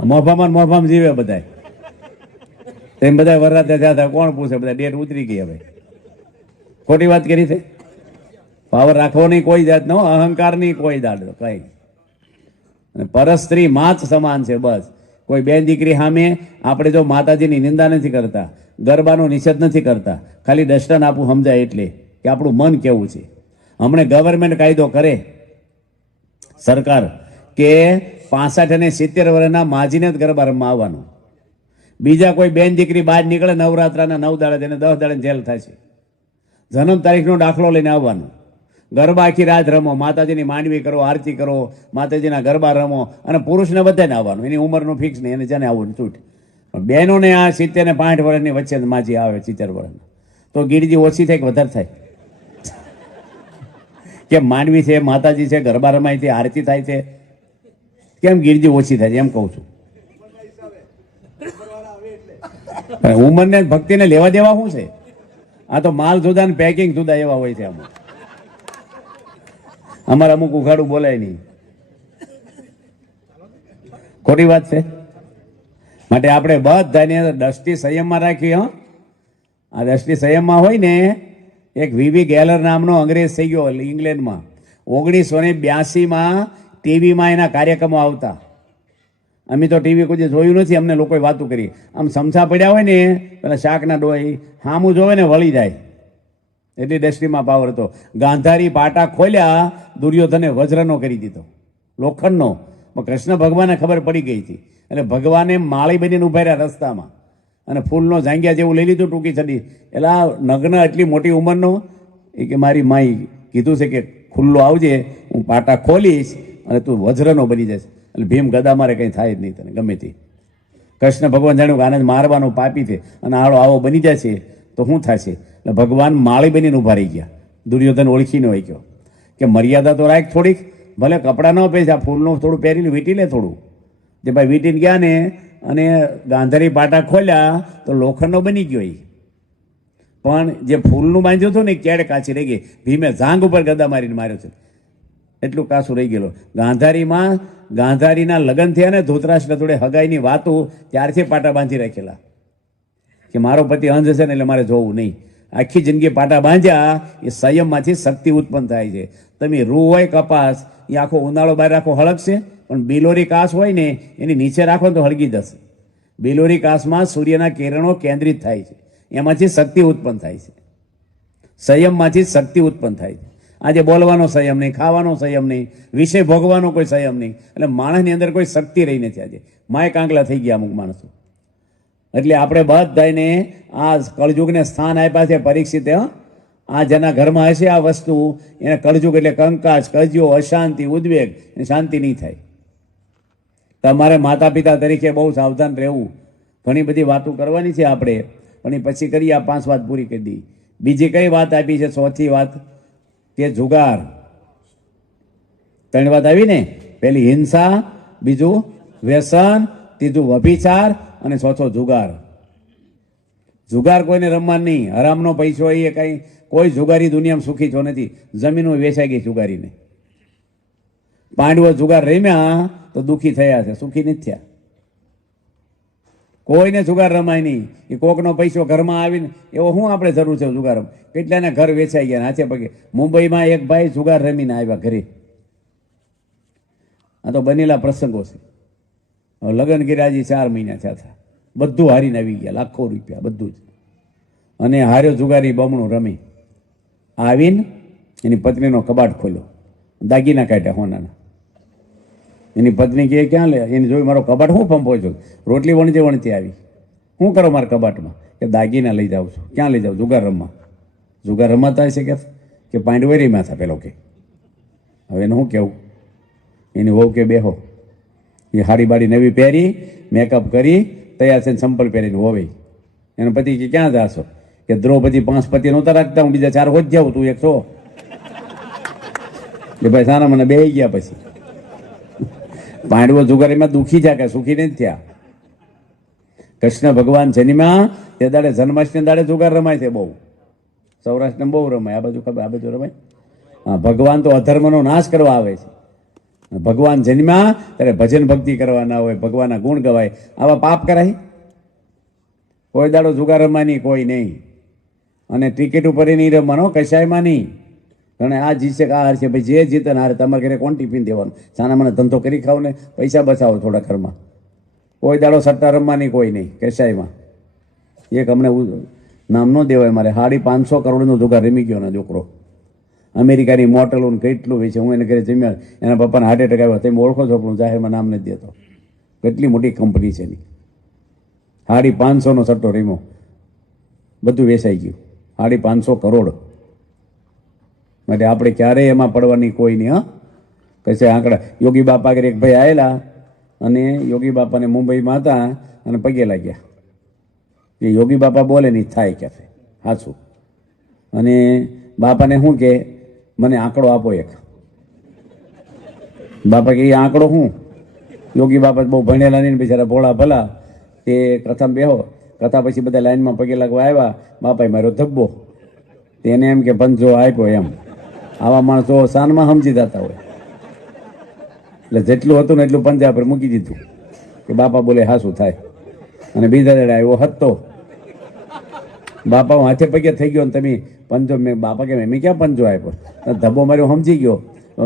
મોભામાં જીવે બધા. એમ બધા વરરાજા થયા હતા, કોણ પૂછે? બધા ડેટ ઉતરી ગઈ. હવે ખોટી વાત કરી છે. પાવર રાખવો નહીં કોઈ જાત નો, અહંકાર નહીં કોઈ જાત કઈ. પરસ્ત્રી માત સમાન છે બસ. કોઈ બેન દીકરી સામે આપણે જો માતાજીની નિંદા નથી કરતા, ગરબાનો નિષેધ નથી કરતા, ખાલી દર્શન આપવું સમજાય એટલે કે આપણું મન કેવું છે. હમણે ગવર્મેન્ટ કાયદો કરે સરકાર કે 65 અને 70 વર્ષના માજીને જ ગરબા રમવા આવવાનું. બીજા કોઈ બેન દીકરી બહાર નીકળે નવરાત્રાના 9 દાડા તેને 10 દાડા જેલ થાય છે. જન્મ તારીખનો દાખલો લઈને આવવાનું. ગરબા આખી રાત રમો, માતાજીની માંડવી કરો, આરતી કરો, માતાજીના ગરબા રમો. અને પુરુષને બધાને આવવાનું, એની ઉંમરનું ફિક્સ નહીં, એને જેને આવવાનું છૂટ. બહેનોને આ 70 અને 65 વર્ષની વચ્ચે માજી આવે 70 વર્ષના, તો ગીરજી ઓછી થાય કે વધારે થાય? કેમ માંડવી છે, માતાજી છે, ગરબા રમાય છે, આરતી થાય છે, કેમ ગીરજી ઓછી થાય છે? એમ કહું છું. ઉંમરને ભક્તિને લેવા દેવા શું છે? આ તો માલ જુદા ને પેકિંગ જુદા એવા હોય છે. અમારે અમુક ઉઘાડું બોલાય નહીં. ખોટી વાત છે. માટે આપણે બધાને દ્રષ્ટિ સંયમમાં રાખી. આ દ્રષ્ટિ સંયમમાં હોય ને. એક વીવી ગેલર નામનો અંગ્રેજ થઈ ગયો ઇંગ્લેન્ડમાં. 1982માં ટીવીમાં એના કાર્યક્રમો આવતા. અમે તો ટીવી કોઈ જોયું નથી, અમને લોકોએ વાતું કરી. આમ સમસા પડ્યા હોય ને પેલા શાકના ડોય હામું જોવે ને વળી જાય, એટલી દ્રષ્ટિમાં પાવર હતો. ગાંધારી પાટા ખોલ્યા, દુર્યોધને વજ્રનો કરી દીધો, લોખંડનો. કૃષ્ણ ભગવાનને ખબર પડી ગઈ હતી. એટલે ભગવાને માળી બનીને ઉભા રહ્યા રસ્તામાં અને ફૂલનો જાંગિયા જેવું લઈ લીધું ટૂંકી ચડી. એટલે આ નગ્ન એટલી મોટી ઉંમરનો એ કે મારી માઈ કીધું છે કે ખુલ્લો આવજે, હું પાટા ખોલીશ અને તું વજ્રનો બની જશે. એટલે ભીમ ગદા મારે કંઈ થાય જ નહીં તને ગમે તે. કૃષ્ણ ભગવાન જાણ્યું કે આને મારવાનો પાપી છે અને આવો બની જશે તો શું થશે? એટલે ભગવાન માળી બનીને ઉભા રહી ગયા. દુર્યોધન ઓળખીને હોય ગયો કે મર્યાદા તો રાખ થોડીક. ભલે કપડાં ન પહેરી, આ ફૂલનું થોડું પહેરી વીંટી લે થોડું. જે ભાઈ વીંટીને ગયા ને અને ગાંધારી પાટા ખોલ્યા તો લોખંડનો બની ગયો એ. પણ જે ફૂલનું બાંધ્યું હતું ને એ ક્યારે કાચી રહી ગઈ. ભીમે ઝાંગ ઉપર ગદા મારીને માર્યો છે, એટલું કાચું રહી ગયેલું. ગાંધારીના લગ્ન થયા ને ધૃતરાષ્ટ્ર જોડે હગાઈની વાતો ત્યારથી પાટા બાંધી રાખેલા કે મારો પતિ અંધ છે ને એટલે મારે જોવું નહીં. આખી જિંદગી પાટા બાંધ્યા. એ સંયમમાંથી શક્તિ ઉત્પન્ન થાય છે. તમે રૂ હોય કપાસ એ આખો ઉનાળો બહાર રાખો હળગશે, પણ બિલોરી કાસ હોય ને એની નીચે રાખો ને તો હળગી જશે. બિલોરી કાસમાં સૂર્યના કિરણો કેન્દ્રિત થાય છે, એમાંથી શક્તિ ઉત્પન્ન થાય છે. સંયમમાંથી શક્તિ ઉત્પન્ન થાય છે. આજે બોલવાનો સંયમ નહીં, ખાવાનો સંયમ નહીં, વિષય ભોગવાનો કોઈ સંયમ નહીં, એટલે માણસની અંદર કોઈ શક્તિ રહી નથી. આજે માય કાંગલા થઈ ગયા અમુક માણસો. એટલે આપણે બધાને આ કળજુગને સ્થાન આપ્યા છે. પરીક્ષિત આ જેના ઘરમાં હશે આ વસ્તુ, એને કળજુગ એટલે કંકાસ, કજ્યો, અશાંતિ, ઉદ્વેગ, એને શાંતિ નહીં થાય. તમારે માતા પિતા તરીકે બહુ સાવધાન રહેવું. ઘણી બધી વાતો કરવાની છે આપણે, પણ એ પછી કરી. આ 5 વાત પૂરી કરી દી. બીજી કઈ વાત આપી છે? ચોથી વાત કે જુગાર. 3 વાત આવી ને. પહેલી હિંસા, બીજું વ્યસન, ત્રીજું વ્યભિચાર અને ચોથો જુગાર. જુગાર કોઈને રમવાનું નહીં. હરામનો પૈસો એ કઈ કોઈ જુગારી દુનિયામાં સુખી છો નથી. જમીનો વેચાઈ ગઈ જુગારીને. પાંડવો જુગાર રમ્યા તો દુઃખી થયા છે, સુખી નથી થયા. કોઈને જુગાર રમાય નહીં. એ કોકનો પૈસો ઘરમાં આવીને એવો શું આપણે જરૂર છે જુગાર? કેટલાને ઘર વેચાઈ ગયા હાથે પગે. મુંબઈમાં એક ભાઈ જુગાર રમીને આવ્યા ઘરે. આ તો બનેલા પ્રસંગો છે. લગ્ન કર્યા હજી 4 મહિના થયા હતા. બધું હારીને આવી ગયા, લાખો રૂપિયા બધું જ. અને હાર્યો જુગારી બમણું રમી આવીને એની પત્નીનો કબાટ ખોલ્યો, દાગીના કાઢ્યા હોનાના. એની પત્ની કહે ક્યાં લે? એને જોયું મારો કબાટ શું પંપો છો? રોટલી વણતી વણતી આવી. શું કરો મારા કબાટમાં? કે દાગીના લઈ જાઉં છું. ક્યાં લઈ જાઉં? જુગાર રમવા. જુગાર રમાતા હશે કે પાંડવેરીમાં હતા પેલો કે. હવે એને શું કહેવું? એની વહુ કે બેહો. એ હાડી બાડી નવી પહેરી, મેકઅપ કરી, તૈયાર થઈને સંપલ પહેરીને હોવે. એનો પતિ કે ક્યાં જાશો? કે દ્રૌપદી 5 પતિ નહોતા રાખતા, હું બીજા 4 હોત જાઉં, તું એક છો. એટલે ભાઈ સારા મને બેહી ગયા. પછી પાંડવો જુગારીમાં દુઃખી થયા કે સુખી નથી થયા. કૃષ્ણ ભગવાન જન્મ્યા તે દાડે જન્માષ્ટમી દાડે જુગાર રમાય છે બહુ. સૌરાષ્ટ્રમાં બહુ રમાય. આ બાજુ ખબર? આ બાજુ રમાય. હા, ભગવાન તો અધર્મનો નાશ કરવા આવે છે. ભગવાન જન્મ્યા ત્યારે ભજન ભક્તિ કરવાના હોય, ભગવાનના ગુણ ગવાય. આવા પાપ કરાય? કોઈ દાડો જુગાર રમવાની કોઈ નહીં. અને ટિકિટ ઉપર નહીં રમવાનો, કશાયમાં નહીં. કારણ આ જીતશે કે આ હારશે. ભાઈ જે જીતે ને હારે તમારે ઘરે કોણ ટિફિન દેવાનું? સાના મને ધંધો કરી ખાવ ને, પૈસા બચાવો થોડા ઘરમાં. કોઈ દાડો સટ્ટા રમવાની કોઈ નહીં કશાયમાં. એક અમને નામ ન દેવાય મારે. 550 કરોડનો જુગાર રમી ગયો ને છોકરો. અમેરિકાની મોટલું કેટલું વેચે. હું એને ઘરે જમ્યા, એના પપ્પાને હાર્ટ એટેક આવ્યો. તમે ઓળખો છો પણ જાહેરમાં નામ નથી દેતો. કેટલી મોટી કંપની છે એની. 550નો સટ્ટો રમ્યો, બધું વેચાઈ ગયું. 550 કરોડ. માટે આપણે ક્યારેય એમાં પડવાની કોઈ નહીં. હા, કશે આંકડા. યોગી બાપા આગળ એક ભાઈ આવેલા અને યોગી બાપાને મુંબઈમાં હતા અને પગે લાગ્યા. એ યોગી બાપા બોલે નહીં, થાય ક્યાંથી સાચું. અને બાપાને શું કે મને આંકડો આપો એક. બાપા કે એ આંકડો શું? યોગી બાપા બહુ ભણેલા નહીં, બિચારા ભોળા ભલા. તે કથામાં બેહો. કથા પછી બધા લાઈનમાં પગે લાગવા આવ્યા. બાપાએ મારો ધબ્બો. તેને એમ કે પંજો આપ્યો એમ. આવા માણસો સાનમાં સમજી જતા હોય. એટલે જેટલું હતું ને એટલું પંજા પર મૂકી દીધું કે બાપા બોલે હાસું થાય. અને બીજા દાડે આવ્યો હતો. બાપા હું હાથે પગે થઈ ગયો ને તમે પંજો મેં બાપા કે મેં ક્યાં પંજો આપ્યો? ધબ્બો માર્યો સમજી ગયો.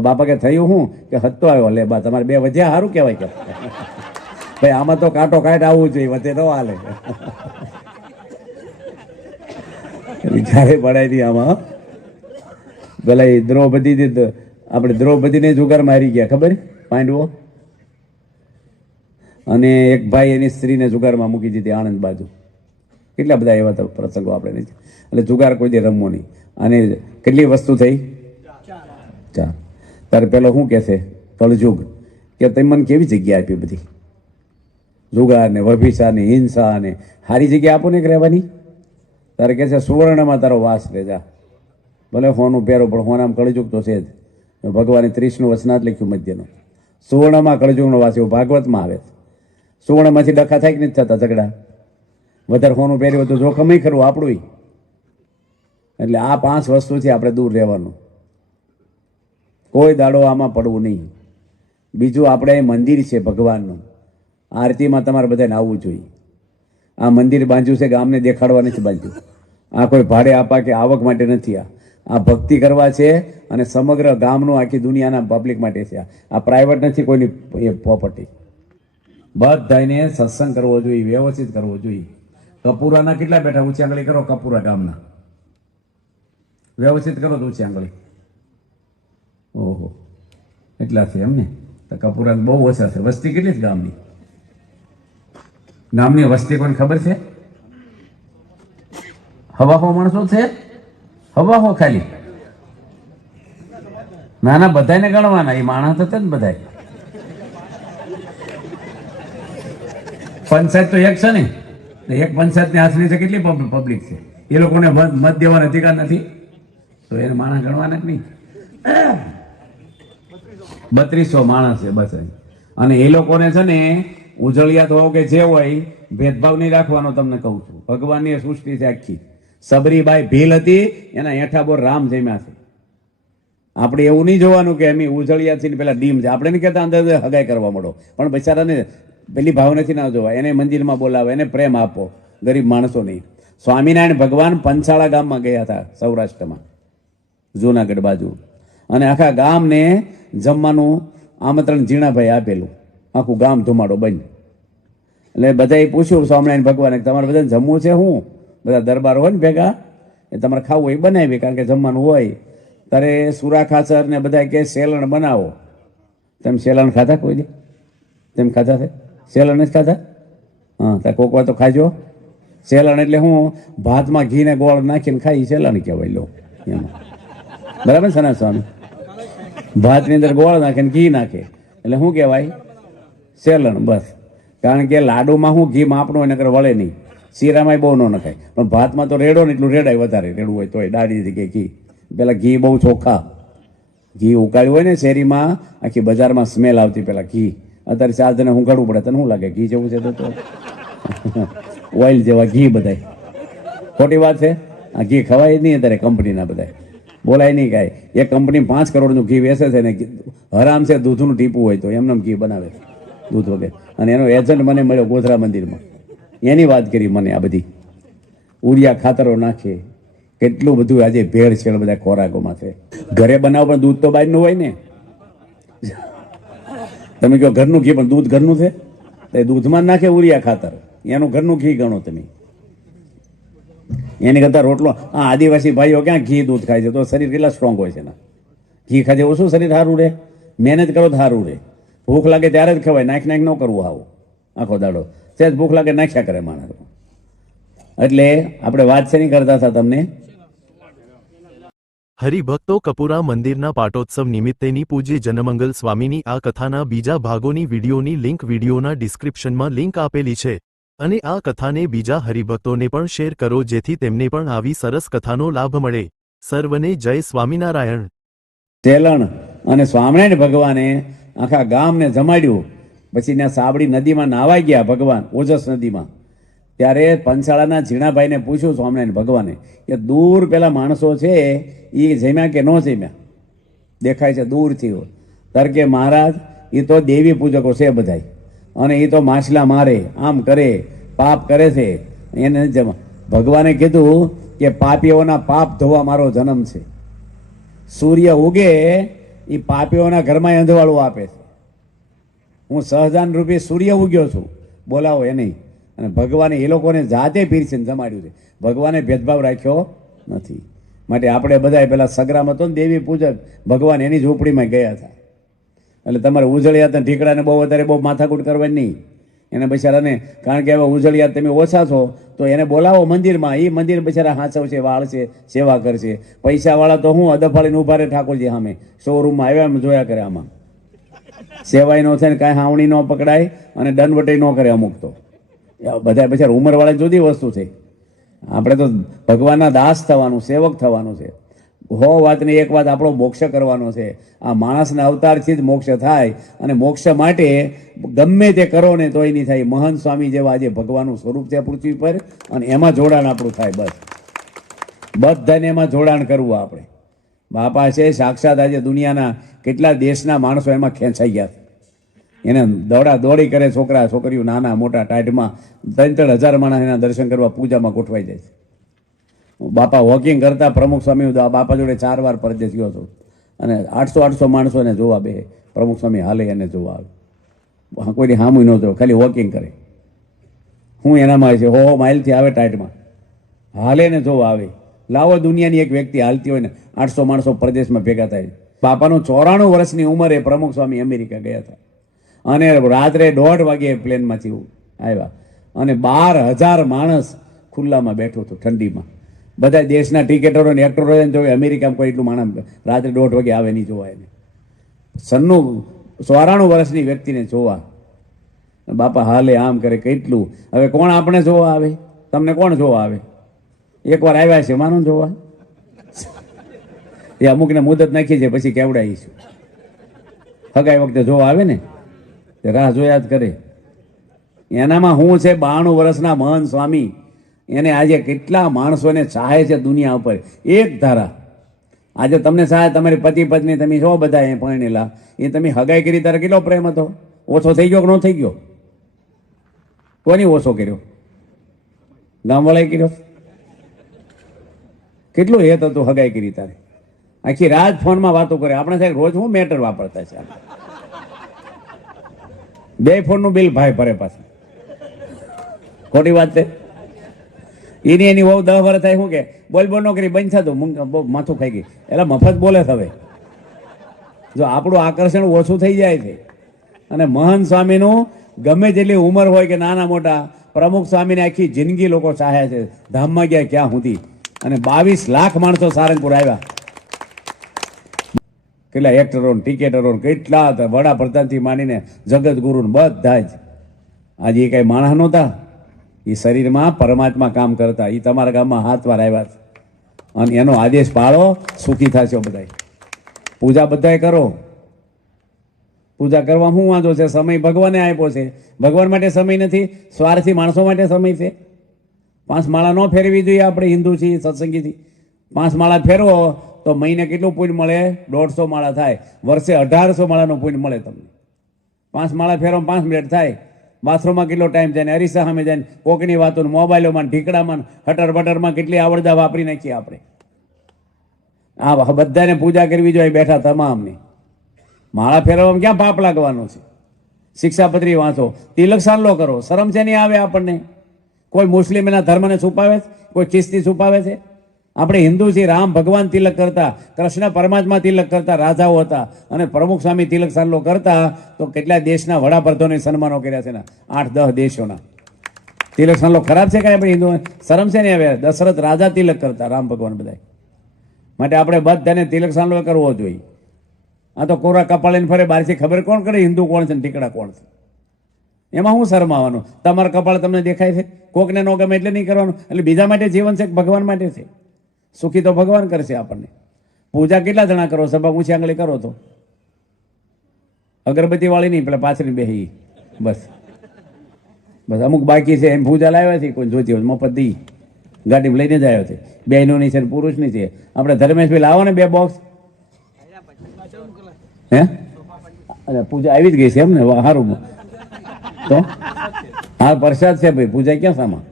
બાપા કે થયું શું? કે હત્તો આવ્યો. લે બા તમારે 2 વધ્યા સારું કહેવાય કે. ભાઈ આમાં તો કાંટો કાંટ આવવું જોઈએ, વધે ન હાલે. ક્યારે પડાય નહીં આમાં. પેલા એ દ્રૌપદી, આપણે દ્રૌપદીને જુગાર મારી ગયા ખબર પાંડવો. અને એક ભાઈ એની સ્ત્રીને જુગારમાં મૂકી દીધી આણંદ બાજુ. કેટલા બધા એવા પ્રસંગો આપણે નહીં. એટલે જુગાર કોઈ દે રમવો નહીં. અને કેટલી વસ્તુ થઈ? 4. તારે પેલો શું કહેશે? કળજુગ કે તમે મને કેવી જગ્યા આપી બધી? જુગાર ને વ્યભિચાર ને હિંસા ને. સારી જગ્યા આપો ને એક રહેવાની. તારે કહે છે સુવર્ણમાં તારો વાસ રહે જા. ભલે હોનું પહેરો પણ હોનામાં કળજુગ તો છે જ. ભગવાને 30નું વચનાથ લખ્યું મધ્યનું. સુવર્ણમાં કળજુગનો વાસ, એવું ભાગવતમાં આવે છે. સુવર્ણમાંથી ડખા થાય કે નથી થતા ઝઘડા? વધારે સોનું પહેર્યું તો જોખમ ખરું આપણું. એટલે આ 5 વસ્તુથી આપણે દૂર રહેવાનું, કોઈ દાડો આમાં પડવું નહીં. બીજું, આપણે અહીં મંદિર છે ભગવાનનું, આરતીમાં તમારે બધાને આવવું જોઈએ. આ મંદિર બાંધ્યું છે ગામને દેખાડવા નથી બાંધ્યું. આ કોઈ ભાડે આપવા કે આવક માટે નથી. આ ભક્તિ કરવા છે અને સમગ્ર ગામનું, આખી દુનિયાના પબ્લિક માટે છે. આ પ્રાઇવેટ નથી કોઈની પ્રોપર્ટી. બધાને સત્સંગ કરવો જોઈએ, વ્યવસ્થિત કરવો જોઈએ. કપૂરાના કેટલા બેઠા? ઊંચી આંગળી કરો. કપૂરા ગામના વ્યવસ્થિત કરો તો ઊંચી આંગળી. ઓહો, એટલા છે એમને? તો કપૂરા બહુ ઓછા છે. વસ્તી કેટલી છે ગામની? ગામની વસ્તી કોઈને ખબર છે? હવાહો માણસો છે? હવાહો ખાલી? ના ના, બધાને ગણવાના. એ માણસ હતા ને બધા. પંચાયત તો એક છે ને, એક પંચાયતની આશરી છે. કેટલી પબ્લિક છે? એ લોકોને મત દેવાનો અધિકાર નથી, તો એને માણસ ગણવાના જ નહીં. 3200 માણસ છે બસ. અને એ લોકોને છે ને ઉજળિયાત હોવ કે જે હોય, ભેદભાવ નહીં રાખવાનો. તમને કહું છું, ભગવાનની સૃષ્ટિ છે આખી. સબરીબાઈ ભીલ હતી, એના હેઠા બોર રામ જમ્યા છે. આપણે એવું નહીં જોવાનું કે અમે ઉજળિયાથી પેલા ડીમ છે. આપણે નહીં કહેતા અંદર હગાઈ કરવા માંડો, પણ બિચારાને પેલી ભાવનાથી ના જોવા. એને મંદિરમાં બોલાવે, એને પ્રેમ આપો, ગરીબ માણસો નહીં. સ્વામિનારાયણ ભગવાન પંચાળા ગામમાં ગયા હતા, સૌરાષ્ટ્રમાં, જુનાગઢ બાજુ. અને આખા ગામને જમવાનું આમંત્રણ ઝીણાભાઈ આપેલું. આખું ગામ ધુમાડો બંધ. એટલે બધાએ પૂછ્યું સ્વામિનારાયણ ભગવાને, તમારે બધાને જમવું છે? હું બધા દરબાર હોય ને ભેગા, એ તમારે ખાવું હોય બનાવી, કારણ કે જમવાનું હોય. ત્યારે સુરા ખાચર ને બધા કે સેલણ બનાવો. તેમ સેલણ ખાધા કોઈ દે? તેમ ખાધા છે? સેલણ જ ખાધા? હા, ત્યાં કોક વાર તો ખાજો. સેલણ એટલે હું? ભાતમાં ઘી ને ગોળ નાખીને ખાઈ, સેલણ કહેવાય. લો એમાં બરાબર છે ને સ્વામી? ભાતની અંદર ગોળ નાખે ને ઘી નાખે એટલે શું કહેવાય? સેલણ. બસ, કારણ કે લાડુમાં હું ઘી માપનું હોય, નકર વળે નહીં. શીરામાં બહુ ન નખાય, પણ ભાતમાં તો રેડો ને એટલું રેડાય વધારે. રેડવું હોય તોય દાડી કે ઘી. પેલા ઘી બહુ ચોખ્ખા, ઘી ઉકાળ્યું હોય ને શેરીમાં, આખી બજારમાં સ્મેલ આવતી પેલા ઘી. અત્યારે 4 જણે ઊંઘાડવું પડે. તને શું લાગે ઘી જેવું છે? તો ઓઇલ જેવા ઘી બધાય. ખોટી વાત છે? આ ઘી ખવાય જ નહીં અત્યારે કંપનીના બધા. બોલાય નહીં કાંઈ. એક કંપની 5 કરોડનું ઘી વેચે છે ને, હરામ છે દૂધનું ટીપું હોય તો એમને ઘી બનાવે દૂધ વગેરે. અને એનો એજન્ટ મને મળ્યો ગોધરા મંદિરમાં. એની વાત કરી મને. આ બધી ઉરિયા ખાતરો નાખે, કેટલું બધું આજે ભેળસેળ બધા ખોરાકોમાં છે. ઘરે બનાવો પણ દૂધ તો બહારનું હોય ને. તમે કહો ઘરનું ઘી, પણ દૂધ ઘરનું છે? તો દૂધમાં જ નાખે ઉરિયા ખાતર. એનું ઘરનું ઘી ગણો તમે. એની કરતા રોટલો. આ આદિવાસી ભાઈઓ ક્યાં ઘી દૂધ ખાય છે? તો શરીર કેટલા સ્ટ્રોંગ હોય છે ને. ઘી ખાજે ઓછું શરીર સારું રહે. મહેનત કરો તો સારું રહે. ભૂખ લાગે ત્યારે જ ખવાય, નાખ ન કરવું આવું આખો દાડો. સહેજ ભૂખ લાગે નાખ્યા કરે માણસ. એટલે આપણે વાત છે નહીં કરતા હતા તમને. હરિભક્તો, કપૂરા મંદિરના પાટોત્સવ નિમિત્તેની પૂજ્ય જનમંગલ સ્વામીની આ કથાના બીજા ભાગોની વિડીયોની લિંક વિડીયોના ડિસ્ક્રિપ્શનમાં લિંક આપેલી છે. અને આ કથાને બીજા હરિભક્તોને પણ શેર કરો, જેથી તેમને પણ આવી સરસ કથાનો લાભ મળે. સર્વને જય સ્વામિનારાયણ. સેલણ અને સ્વામિનારાયણ ભગવાને આખા ગામને જમાડ્યું. પછી ત્યાં સાબડી નદીમાં નાવાઈ ગયા ભગવાન, ઓજસ નદીમાં. ત્યારે પંચાળાના ઝીણાભાઈને પૂછ્યું સ્વામિનારાયણ ભગવાને કે દૂર પેલા માણસો છે એ જમ્યા કે ન જમ્યા? દેખાય છે દૂરથી. તર કે મહારાજ, એ તો દેવી પૂજકો છે બધાય, અને એ તો માછલા મારે, આમ કરે, પાપ કરે છે. એને ભગવાને કીધું કે પાપીઓના પાપ ધોવા મારો જન્મ છે. સૂર્ય ઉગે એ પાપીઓના ઘરમાં અંધવાળું આપે છે. હું સહજાન રૂપી સૂર્ય ઉગ્યો છું, બોલાવો એ નહીં. અને ભગવાને એ લોકોને જાતે પીરસીને જમાડ્યું છે. ભગવાને ભેદભાવ રાખ્યો નથી. માટે આપણે બધા પેલા સગ્રામ હતો ને દેવી પૂજક, ભગવાન એની ઝૂંપડીમાં ગયા હતા. એટલે તમારે ઉજળિયાત ઢીકડાને બહુ વધારે બહુ માથાકૂટ કરવાની નહીં. એને બિચારાને, કારણ કે હવે ઉજળિયાત તમે ઓછા છો તો એને બોલાવો મંદિરમાં. એ મંદિર બિચારા હાંચવશે, વાળશે, સેવા કરશે. પૈસાવાળા તો હું અદફાળીને ઉભા રહે ઠાકોરજી સામે, શોરૂમમાં આવ્યા એમ જોયા કરે. આમાં સેવાય ન થાય ને કાંઈ હાવણી ન પકડાય અને દંડવટી ન કરે અમુક તો. બધા બિચારા ઉંમરવાળા જુદી વસ્તુ છે. આપણે તો ભગવાનના દાસ થવાનું, સેવક થવાનું છે. વાતની એક વાત આપણો મોક્ષ કરવાનો છે. આ માણસના અવતારથી જ મોક્ષ થાય, અને મોક્ષ માટે ગમે તે કરો ને તોય નહીં થાય. મહંત સ્વામી જેવા આજે ભગવાનનું સ્વરૂપ છે પૃથ્વી પર, અને એમાં જોડાણ આપણું થાય. બસ બધાને એમાં જોડાણ કરવું આપણે. બાપા છે સાક્ષાત. આજે દુનિયાના કેટલા દેશના માણસો એમાં ખેંચાઈ ગયા છે. એને દોડા દોડી કરે છોકરા છોકરીઓ, નાના મોટા ટાઈટમાં 3-3 હજાર માણસ એના દર્શન કરવા પૂજામાં ગોઠવાઈ જાય છે. બાપા વોકિંગ કરતા પ્રમુખ સ્વામી બાપા જોડે 4 વાર પરદેશ ગયો હતો, અને 800 માણસો એને જોવા બે. પ્રમુખ સ્વામી હાલે એને જોવા આવે, કોઈની હામું ન જોવે, ખાલી વોકિંગ કરે. હું એનામાં છે 100 માઇલથી આવે ટાઈટમાં, હાલે ને જોવા આવે. લાવો દુનિયાની એક વ્યક્તિ હાલતી હોય ને 800 માણસો પરદેશમાં ભેગા થાય. બાપાનું 94 વર્ષની ઉંમરે પ્રમુખ સ્વામી અમેરિકા ગયા હતા, અને રાત્રે 1:30 વાગે પ્લેનમાંથી આવ્યા, અને 12,000 માણસ ખુલ્લામાં બેઠું હતું ઠંડીમાં. બધા દેશના ટિકેટરો ને એક્ટરો જોવે. અમેરિકામાં કોઈ એટલું માણસ રાત્રે 1:30 વાગે આવે નહીં જોવા એને. 94 વર્ષની વ્યક્તિને જોવા બાપા હાલે આમ કરે કેટલું. હવે કોણ આપણે જોવા આવે? તમને કોણ જોવા આવે? એકવાર આવ્યા છે માનો જોવા, એ અમુકને મુદત નાખી છે પછી કેવડાવીશું. હગાઈ વખતે જોવા આવે ને તે રાહ જોયા જ કરે. એનામાં શું છે? 92 વર્ષના મહંત સ્વામી, એને આજે કેટલા માણસોને ચાહે છે દુનિયા ઉપર એક ધારા. આજે તમને ચાહે તમારી પતિ પત્ની, તમે છો બધા એ પરણેલા, એ તમે હગાઈ કરી ત્યારે કેટલો પ્રેમ હતો? ઓછો થઈ ગયો કે ન થઈ ગયો? કોની ઓછો કર્યો? ગામવાળાએ કર્યો? કેટલું હેત હતું હગાઈ કરી તારે? આખી રાત ફોનમાં વાતો કરે. આપણે સાહેબ રોજ હું મેટર વાપરતા છે, 2 ફોનનું બિલ ભાઈ ભરે પાછું. ખોટી વાત છે. એની બહુ 10 વર્ષ થાય શું કે બોલ નો કરી બંધ થતો, બહુ માથું ખાઈ ગઈ, એટલે મફત બોલે હવે. જો આપણું આકર્ષણ ઓછું થઈ જાય છે. અને મહંત સ્વામીનું ગમે જેટલી ઉંમર હોય કે નાના મોટા, પ્રમુખ સ્વામીને આખી જિંદગી લોકો ચાહે છે. ધામમાં ગયા ક્યાં સુધી, અને 22 લાખ માણસો સારંગપુર આવ્યા. કેટલા એક્ટરો ટિકેટરો, કેટલા વડાપ્રધાનથી માંડીને જગતગુરુ બધા જ. આજે એ કઈ માણસ નહોતા, એ શરીરમાં પરમાત્મા કામ કરતા. એ તમારા ગામમાં 7 વાર આવ્યા છે, અને એનો આદેશ પાળો, સુખી થશો બધા. પૂજા બધાય કરો. પૂજા કરવા શું વાંધો છે? સમય ભગવાને આપ્યો છે. ભગવાન માટે સમય નથી, સ્વાર્થી માણસો માટે સમય છે. 5 માળા ન ફેરવી જોઈએ. આપણે હિન્દુ છીએ, સત્સંગીથી 5 માળા ફેરવો તો મહિને કેટલું પુણ્ય મળે? 150 માળા થાય. વર્ષે 1800 માળાનું પુણ્ય મળે તમને. 5 માળા ફેરવો 5 મિનિટ થાય. બાથરૂમમાં કેટલો ટાઈમ જાય ને, અરીસા સામે જાય, કોકની વાતો, મોબાઈલોમાં, ઢીકડામાં, હટર બટરમાં કેટલી આવડતા વાપરી નાખીએ આપણે. આ બધાને પૂજા કરવી જોઈએ બેઠા તમામની. માળા ફેરવવામાં ક્યાં પાપ લાગવાનું છે? શિક્ષાપત્રી વાંચો, તિલક સાંલો કરો. શરમ છે નહીં આવે આપણને? કોઈ મુસ્લિમ એના ધર્મને છુપાવે છે? કોઈ ખ્રિસ્તી છુપાવે છે? આપણે હિન્દુ છીએ. રામ ભગવાન તિલક કરતા, કૃષ્ણ પરમાત્મા તિલક કરતા, રાજાઓ હતા. અને પ્રમુખ સ્વામી તિલક સાંલો કરતા તો કેટલા દેશના વડાપ્રધાનોને સન્માનો કર્યા છે ને, 8-10 દેશોના. તિલક સાંલો ખરાબ છે કાંઈ? આપણે હિન્દુ શરમ છે ને? હવે દશરથ રાજા તિલક કરતા, રામ ભગવાન બધા. માટે આપણે બધાને તિલક સાંલો કરવો જોઈએ. આ તો કોરા કપાળીને ફરે, બહારથી ખબર કોણ કરે હિન્દુ કોણ છે ને ટીકડા કોણ છે? એમાં શું શરમાવાનું? તમારા કપાળ તમને દેખાય છે? કોકને ન ગમે એટલે નહીં કરવાનું. એટલે બીજા માટે જીવન છે કે ભગવાન માટે છે? સુખી તો ભગવાન કરશે આપણને. પૂજા કેટલા જણા કરો? સભા ઊંચી આંગળી કરો તો અગરબત્તી વાળી નહીં, પેલા પાછળ બેહી. બસ અમુક બાકી છે એમ પૂજા લાવ્યા છે. કોઈ જોતી હોય મફત દી, ગાડીમાં લઈને જ આવ્યો છે. બહેનોની છે, પુરુષની છે. આપણે ધર્મેશભાઈ લાવો ને 2 બોક્સ. હે અરે પૂજા આવી જ ગઈ છે એમ ને? સારું. તો હા, પ્રસાદ છે ભાઈ. પૂજા ક્યાં સામા?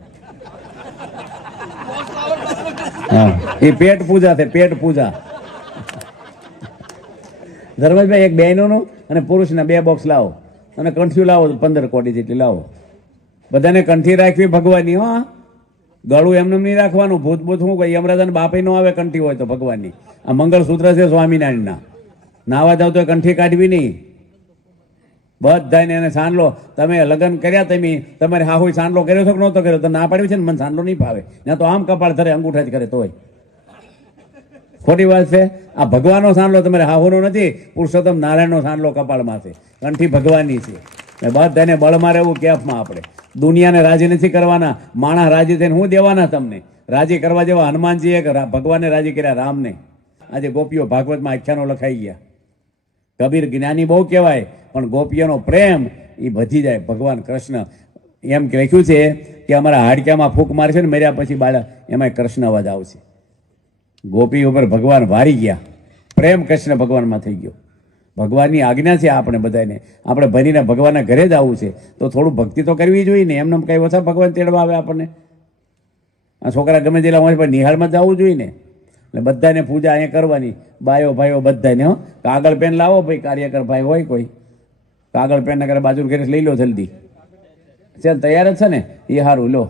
હા, એ પેટ પૂજા છે, પેટ પૂજા. ધર્મેશભાઈ એક બહેનોનું અને પુરુષના 2 બોક્સ લાવો, અને કંઠીઓ લાવો 15 કોટી જેટલી લાવો. બધાને કંઠી રાખવી ભગવાનની. હા, ગળું એમને નહીં રાખવાનું. ભૂત શું કહે? યમરાજાને બાપે ન આવે કંઠી હોય તો ભગવાનની. આ મંગળસૂત્ર છે સ્વામિનારાયણના. નાવા જાવ તો કંઠી કાઢવી નહીં. બધાને એને સાંડલો. તમે લગ્ન કર્યા, તમારે હા હોય સાંડલો કર્યો છો કે નહોતો કર્યો? તો ના પાડવી છે ને, મને સાંડલો નહીં ભાવે. ત્યાં તો આમ કપાળ ધરે, અંગૂઠા જ કરે તોય. ખોટી વાત છે. આ ભગવાનનો સાંડલો તમારે હાહોનો નથી. પુરુષોત્તમ નારાયણનો સાંડલો કપાળમાં છે. કંઠી ભગવાનની છે. બધાને બળમાં રહેવું કેફમાં. આપણે દુનિયાને રાજી નથી કરવાના. માણસ રાજી થઈને હું દેવાના તમને? રાજી કરવા જેવા હનુમાનજીએ ભગવાનને રાજી કર્યા, રામને. આજે ગોપીઓ ભાગવતમાં આખ્યાનો લખાઈ ગયા. કબીર જ્ઞાની બહુ કહેવાય, પણ ગોપીઓનો પ્રેમ એ વધી જાય. ભગવાન કૃષ્ણ એમ લખ્યું છે કે અમારા હાડક્યામાં ફૂંક મારશે ને મર્યા પછી બાળક એમાં કૃષ્ણ અવાજ આવશે. ગોપી ઉપર ભગવાન વારી ગયા, પ્રેમ કૃષ્ણ ભગવાનમાં થઈ ગયો. ભગવાનની આજ્ઞા છે આપણે બધાને, આપણે ભરીને ભગવાનના ઘરે જ આવવું છે તો થોડું ભક્તિ તો કરવી જોઈએ ને. એમને કઈ ઓછા ભગવાન તેડવા આવે આપણને? આ છોકરા ગમે તેલા હોય પણ નિહાળમાં જ આવવું જોઈએ ને. એટલે બધાને પૂજા અહીંયા કરવાની, બાયો ભાઈઓ બધાને. હો, કાગળ પેન લાવો ભાઈ, કાર્યકર ભાઈ હોય કોઈ, કાગળ પેન ના કરે બાજુ ઘરે લઈ લો જલ્દી. ચાલ તૈયાર જ છે ને? એ સારું, લો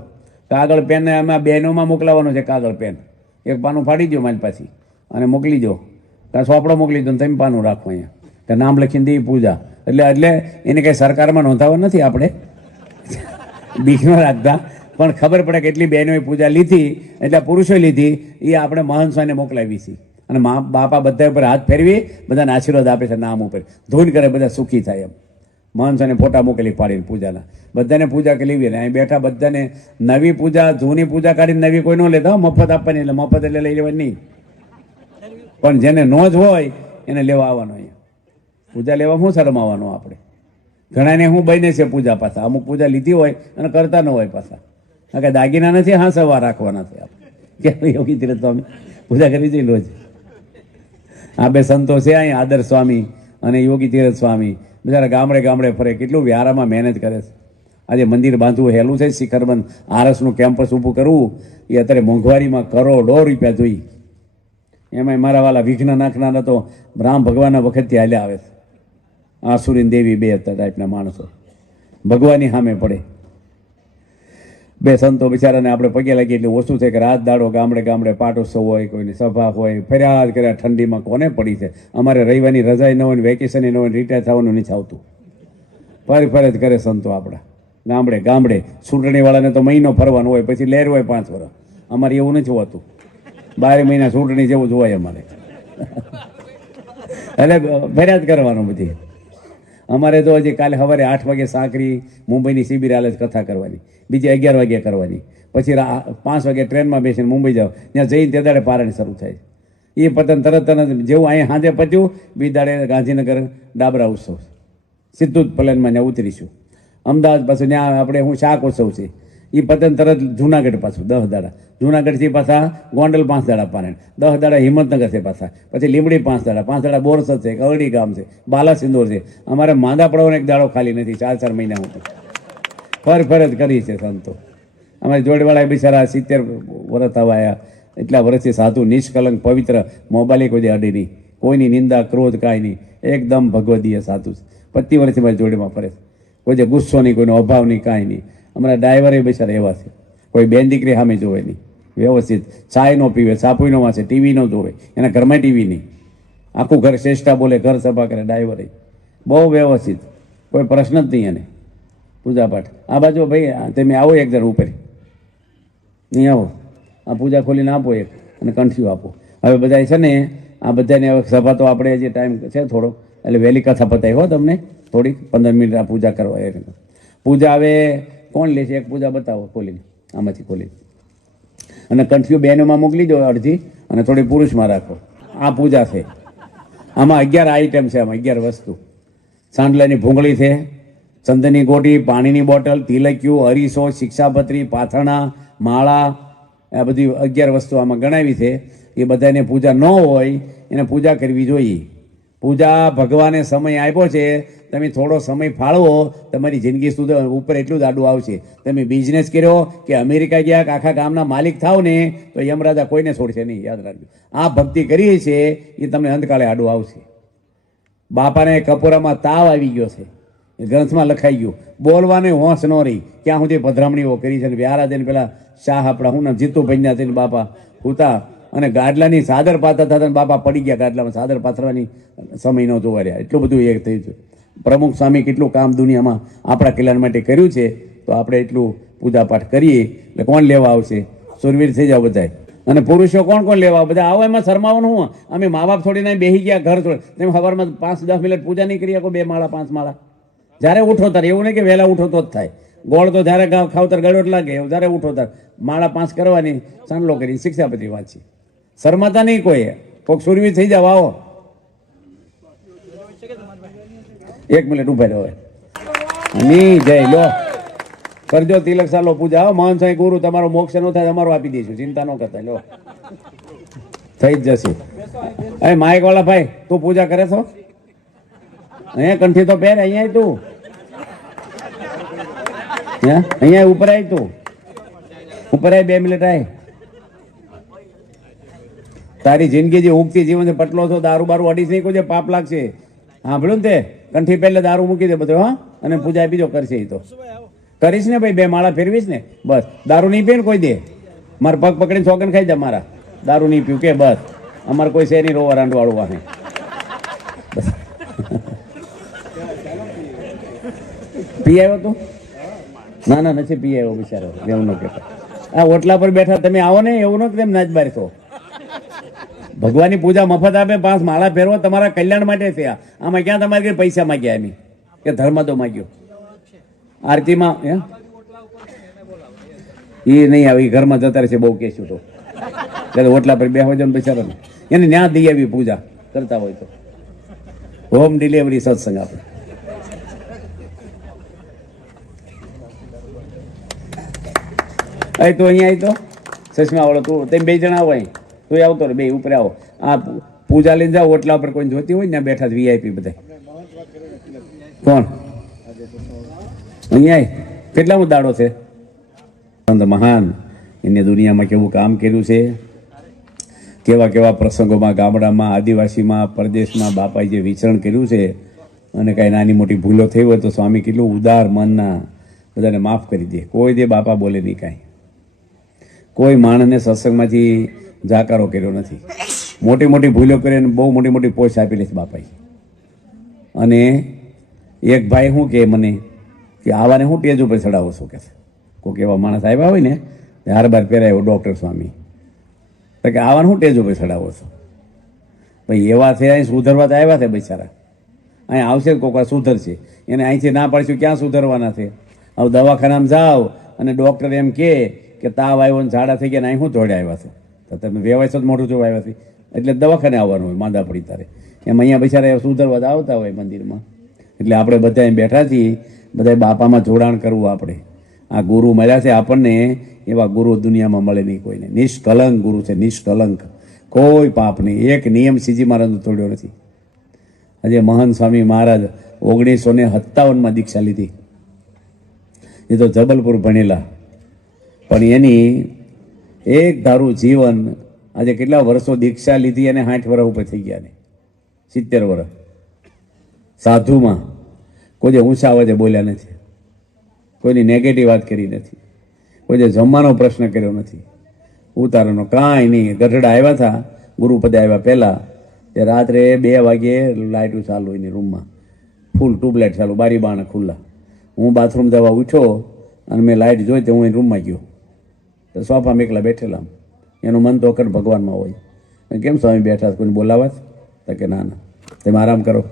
કાગળ પેન એમાં બહેનોમાં મોકલાવાનું છે. કાગળ પેન એક પાનું ફાડી દો મારી પાછી અને મોકલી દો, કાં સોપડો મોકલી દો ને તમે પાનું રાખો અહીંયા, કે નામ લખીને દઈ પૂજા. એટલે એને કંઈ સરકારમાં નોંધાવવા નથી આપણે, બીક ન રાખતા, પણ ખબર પડે કે એટલી બહેનોએ પૂજા લીધી, એટલે પુરુષોએ લીધી, એ આપણે મહંસોને મોકલાવી છે. અને બાપા બધા ઉપર હાથ ફેરવી બધાને આશીર્વાદ આપે છે નામ ઉપર, ધૂન કરે, બધા સુખી થાય એમ. મહંસોને ફોટા મોકલી પાડીને પૂજાના, બધાને પૂજા કરી લેવી. અહીં બેઠા બધાને નવી પૂજા, જૂની પૂજા કાઢીને નવી કોઈ ન લેતા, મફત આપવાની. એટલે મફત એટલે લઈ લેવાની નહીં, પણ જેને નો જ હોય એને લેવા આવવાનો. અહીંયા પૂજા લેવા શું શરમ આવવાનું આપણે? ઘણાને હું બને છે પૂજા પાછા, અમુક પૂજા લીધી હોય અને કરતા ન હોય પાછા. કારણ કે દાગીના નથી, હા સવાર રાખવાના છે આપણે. કે યોગી તીરથ સ્વામી પૂજા કરવી જોઈએ રોજ. આ બે સંતો છે અહીં, આદર્શ સ્વામી અને યોગી તીરથ સ્વામી, બિચારા ગામડે ગામડે ફરે, કેટલું વ્યારામાં મહેનત કરે છે. આજે મંદિર બાંધવું હેલું છે, શિખરબંધ આરસનું કેમ્પસ ઊભું કરવું એ અત્યારે મોંઘવારીમાં કરોડો રૂપિયા જોઈ. એમાં મારા વાલા વિઘ્ન નાખનાર તો રામ ભગવાનના વખતથી હાલ્યા આવે છે. આસુરીન દેવી બે ટાઈપના માણસો ભગવાનની સામે પડે. બે સંતો બિચારાને આપણે પગે લાગીએ એટલે ઓછું છે કે રાત દાડો ગામડે ગામડે પાટોત્સવ હોય, કોઈની સભા હોય, ફરિયાદ કર્યા ઠંડીમાં કોને પડી છે. અમારે રવિવારની રજાઈ ન હોય, વેકેશન ન હોય, રિટાયર થવાનું નથી આવતું. ફરજ કરે સંતો આપણા ગામડે ગામડે. ચૂંટણીવાળાને તો મહિનો ફરવાનું હોય, પછી લહેર હોય 5 વર્ષ. અમારે એવું નથી હોતું, 12 મહિના ચૂંટણી જેવું જ હોય અમારે. એટલે ફરિયાદ કરવાનું બધી. અમારે તો હજી કાલે સવારે 8 વાગે સાંકરી મુંબઈની શિબિર હાલે કથા કરવાની, બીજી 11 વાગે કરવાની, પછી 5 વાગે ટ્રેનમાં બેસીને મુંબઈ જાઓ, ત્યાં જઈને તે દાડે પારણી શરૂ થાય. એ પતન તરત જેવું અહીંયા સાંજે પત્યું, બીજ દાડે ગાંધીનગર ડાબરા ઉત્સવ, સીધું જ પ્લેનમાં ત્યાં ઉતરીશું. અમદાવાદ પાછું ત્યાં આપણે શાક ઉત્સવ છે, એ પતન તરત જુનાગઢ પાછું 10 દાડા, જુનાગઢથી પાછા ગોંડલ 5 દાડા પારણ, 10 દાડા હિંમતનગર છે પાછા, પછી લીમડી 5 દાડા, 5 દાડા બોરસદ છે, કવડી ગામ છે, બાલાસિંદોર છે. અમારે માંદા પડવાનો એક દાડો ખાલી નથી, 4 મહિના હું ફરજ કરી છે સંતો. અમારી જોડવાળા બિચારા 70 વર્ષ આવ્યા, એટલા વર્ષથી સાધુ, નિષ્કલંક, પવિત્ર, મોબાઈલ કોઈ અડે નહીં, કોઈની નિંદા ક્રોધ કાંઈ નહીં, એકદમ ભગવદીય સાધુ છે. 25 વર્ષથી મારી જોડેમાં ફરે છે, કોઈ જે ગુસ્સો નહીં, કોઈનો અભાવ નહીં, કાંઈ નહીં. અમારા ડ્રાઈવરે બિચારા એવા છે, કોઈ બેન દીકરી સામે જોવે નહીં, વ્યવસ્થિત ચાય નો પીવે, સાપુઈ નો વાંચે, ટીવી નો જોવે, એના ઘરમાં ટીવી નહીં, આખું ઘર શ્રેષ્ઠા બોલે, ઘર સભા કરે. ડ્રાઈવરે બહુ વ્યવસ્થિત, કોઈ પ્રશ્ન જ નહીં. એને પૂજાપાઠ આ બાજુ ભાઈ તમે આવો એક જણ ઉપર નહીં આવો, આ પૂજા ખોલીને આપો એક, અને કંઠીઓ આપો. હવે બધા છે ને આ બધાને હવે સભા તો આપણે જે ટાઈમ છે થોડો, એટલે વહેલી કથા પતાવી હો તમને, થોડીક 15 મિનિટ આ પૂજા કરવા. એ પૂજા હવે કોણ લે છે? એક પૂજા બતાવો ખોલીને, આમાંથી ખોલીને, અને કંઠીઓ બહેનોમાં મોકલી દો અડધી, અને થોડી પુરુષમાં રાખો. આ પૂજા છે, આમાં 11 આઈટમ છે, આમાં 11 વસ્તુ. સાંડલાની ભૂંગળી છે, ચંદનની ગોટી, પાણીની બોટલ, તિલક્યું, અરીસો, શિક્ષાપત્રી, પાથરણા, માળા, આ બધી 11 વસ્તુ આમાં ગણાવી છે. એ બધાને પૂજા ન હોય એને પૂજા કરવી જોઈએ. પૂજા ભગવાને સમય આપ્યો છે, તમે થોડો સમય ફાળવો, તમારી જિંદગી સુધી ઉપર એટલું જ આડું આવશે. તમે બિઝનેસ કર્યો કે અમેરિકા ગયા કે આખા ગામના માલિક થાવ ને તો યમરાજા કોઈને છોડશે નહીં, યાદ રાખજો. આ ભક્તિ કરીએ છે એ તમને અંતકાળે આડું આવશે. બાપાને કપોરામાં તાવ આવી ગયો છે, ગ્રંથમાં લખાઈ ગયું, બોલવાને હોશ ન રહી, ક્યાં સુધી પધરામણીઓ કરી છે. વ્યારા જઈને પેલા શાહ આપણા હું નામ જીતુભાઈ ના થઈને બાપા હુતા, અને ગાડલાની ચાદર પાથરતા હતા, બાપા પડી ગયા ગાડલામાં. ચાદર પાથરવાની સમય ન જોવા રહ્યા, એટલું બધું એક થયું છે. પ્રમુખ સ્વામી કેટલું કામ દુનિયામાં આપણા કલ્યાણ માટે કર્યું છે, તો આપણે એટલું પૂજાપાઠ કરીએ એટલે કોણ લેવા આવશે? સુરવીર થઈ જાવ બધા. અને પુરુષો કોણ કોણ લેવા? બધા આવો, એમાં શરમાવાનું હું? અમે મા બાપ છોડીને બેસી ગયા ઘર છોડી, તમે સવારમાં 5-10 મિનિટ પૂજા નહીં કરી શકો? 2 માળા 5 માળા જ્યારે ઉઠો તાર, એવું નહીં કે વહેલા ઉઠો તો જ થાય. ગોળ તો જ્યારે ખાવતર ગળોટ લાગે, જ્યારે ઉઠો તાર માળા 5 કરવાની, ચાંદલો કરી, શિક્ષાપત્રી વાંચી, શરમાતા નહીં કોઈ. કોક સુરવીર થઈ જાવ, આવો. 1 મિનિટ ઉભા રહ્યો. ની જય લો, કરજો તિલક સાલો પૂજા. આવો મહાન સાંઈ ગુરુ, તમારો મોક્ષ નો થાય અમારો આપી દઈશું, ચિંતા ન કરતા. લો થઈ જ જશે. અરે માઇક વાળા ભાઈ, તું પૂજા કરે છો? અહીંયા કંઠી તો પહેર, અહીંયા તું અહીંયા ઉપર આવી, તું ઉપર આવી, 2 મિનિટ આવી. તારી જિંદગી જે ઉગતી જીવન છે, પટલો છો, દારૂ બારૂ અડીશ નહીં, કોઈ પાપ લાગશે. સાંભળ્યું ને તે? કંઠી પહેલે દારૂ મૂકી દે બધું, હા, અને પૂજા બીજો કરશે. એ તો કરીશ ને ભાઈ, 2 માળા ફેરવીશ ને, બસ. દારૂ નહીં પીને કોઈ દે, મારા પગ પકડીને ચોકન ખાઈ જા મારા, દારૂ નહીં પીવું કે બસ. અમારે કોઈ છે નહીં રોવા રાંડ વાળું વાહે. પી આવ્યો તું? ના ના, નથી પી આવ્યો બિચારો, એવું ન કહેતા. આ ઓટલા પર બેઠા તમે આવો ને, એવું ન કે તેમ નાચ બાર તો. ભગવાનની પૂજા મફત આપે, 5 માળા ફેરવો, તમારા કલ્યાણ માટે છે. આમાં ક્યાં તમારે કઈ પૈસા માગ્યા એમ કે ધર્મ તો માગ્યો? આરતીમાં એ નહીં આવે, ઘરમાં જતા રહેશે બહુ કેશું તો. એટલે ઓટલા પર બેહો છો ને બિચારા, એને ન્યા દઈ આવી પૂજા કરતા હોય તો. હોમ ડિલિવરી સત્સંગ આપણે. અહીં તો અહીંયા આવી તો ચશ્મા વાળો તું, તમે 2 જણા આવો અહીં, તું આવતો રે, 2 ઉપર આવો. આ પૂજા લઈને જાઓ, ઓટલા પર કોઈ જોતી હોય ને બેઠા વીઆઈપી બધા. કોણ અહીંયા કેટલામો દાડો છે? મહાન એને દુનિયામાં કેવું કામ કર્યું છે, કેવા કેવા પ્રસંગોમાં, ગામડામાં, આદિવાસીમાં, પરદેશમાં બાપાએ જે વિચરણ કર્યું છે. અને કાંઈ નાની મોટી ભૂલો થઈ હોય તો સ્વામી કેટલું ઉદાર મનના બધાને માફ કરી દે. કોઈ દે બાપા બોલે નહીં કાંઈ. કોઈ માણસને સત્સંગમાંથી જાકારો કર્યો નથી. મોટી મોટી ભૂલો કરીને બહુ મોટી મોટી પોસ્ટ આપેલી છે બાપાએ. અને એક ભાઈ શું કહે મને કે આવાને હું ટેજ ઉપર ચડાવો છું કે કોઈક એવા માણસ આવ્યા હોય ને, હાર બાર પહેરાયો ડૉક્ટર સ્વામી, તો કે આવાને હું ટેજ ઉપર ચડાવો છો? ભાઈ એવા છે, અહીં સુધરવા તો આવ્યા છે બિચારા, અહીં આવશે કોઈક વાર સુધરશે. એને અહીંથી ના પાડશું, ક્યાં સુધરવાના છે? હવે દવાખાનામાં જાઓ અને ડૉક્ટર એમ કે તાવ આવ્યો ને ઝાડા થઈ ગયા, અહીં શું દોડ્યા આવ્યા છો? તો તમે વ્યવસ્થિત જ મોઢું જોવા આવ્યા છે, એટલે દવાખાને આવવાનું હોય માંદા પડી તારે. એમ અહીંયા બિચારા સુધરવા જ આવતા હોય મંદિરમાં. એટલે આપણે બધા અહીં બેઠા છીએ, બધા બાપામાં જોડાણ કરવું. આપણે આ ગુરુ મળ્યા છે આપણને, એવા ગુરુ દુનિયામાં મળે નહીં કોઈને. નિષ્કલંક ગુરુ છે, નિષ્કલંક, કોઈ પાપ નહીં. એક નિયમ શ્રીજી મહારાજનો તોડ્યો નથી. આજે મહંત સ્વામી મહારાજ 1957માં દીક્ષા લીધી. એ તો જબલપુર ભણેલા, પણ એની એક ધારું જીવન આજે કેટલા વર્ષો દીક્ષા લીધી અને 60 વર્ષ ઉપર થઈ ગયા ને, 70 વર્ષ. સાધુમાં કોઈ ઊંચા અવાજે બોલ્યા નથી, કોઈની નેગેટિવ વાત કરી નથી, કોઈ જમવાનો પ્રશ્ન કર્યો નથી, ઉતારાનો કાંઈ નહીં. ગઢડા આવ્યા હતા, ગુરુપદે આવ્યા પહેલાં, તે રાત્રે 2 વાગ્યે લાઇટું ચાલુ એની રૂમમાં, ફૂલ ટ્યુબલાઇટ ચાલુ, બારી બારણા ખુલ્લા. હું બાથરૂમ જવા ઉઠ્યો અને મેં લાઇટ જોઈ, તો હું એ રૂમમાં ગયો, તો સોફામાં એકલા બેઠેલા. એનું મન તો અકડ ભગવાનમાં હોય. કેમ સ્વામી બેઠા, કોઈને બોલાવત? તો કે ના ના, તમે આરામ કરો.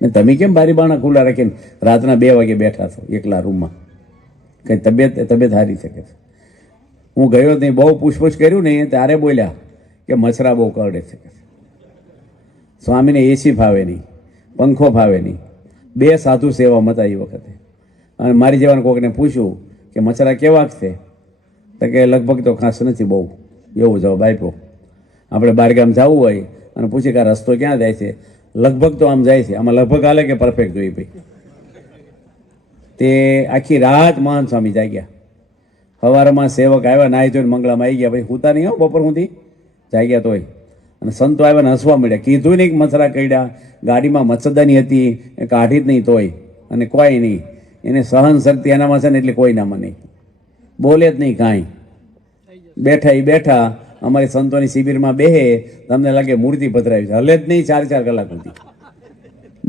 ને તમે કેમ બારી બારણા ખુલ્લા રાખીને રાતના 2 વાગે બેઠા છો એકલા રૂમમાં? કંઈ તબિયત હારી શકે છે? હું ગયો નહીં, બહુ પૂછપૂછ કર્યું ને ત્યારે બોલ્યા કે મચ્છરા બહુ કરડે છે. સ્વામીને એસી ફાવે નહીં, પંખો ફાવે નહીં. 2 સાધુ સેવા મતા એ વખતે. અને મારી જેવાને કોઈકને પૂછ્યું કે મચ્છરા કેવા છે, તો કે લગભગ તો ખાસ નથી બહુ, એવો જવાબ આપ્યો. આપણે બહારગામ જવું હોય અને પૂછીએ કે આ રસ્તો ક્યાં જાય છે, લગભગ તો આમ જાય છે. આમાં લગભગ હાલે કે પરફેક્ટ જોઈએ ભાઈ? તે આખી રાત મહાન સ્વામી જાગ્યા. સવારમાં સેવક આવ્યા, નાહી જોઈને મંગળામાં આવી ગયા. ભાઈ હુતા નહીં હો, બપોર સુધી જાગ્યા તોય. અને સંતો આવ્યા ને હસવા મળ્યા. કીધું નહીં કે મચ્છરા કરડ્યા, ગાડીમાં મચ્છરદાની હતી એ કાઢી જ નહીં તોય, અને કોઈ નહીં. એને સહન શક્તિ એનામાં છે ને, એટલે કોઈનામાં નહીં. બોલે જ નહીં કાંઈ. બેઠા એ બેઠા અમારી સંતોની શિબિરમાં બેહે, તમને લાગે મૂર્તિ પધરાવી છે, હલે જ નહીં 4-4 કલાક સુધી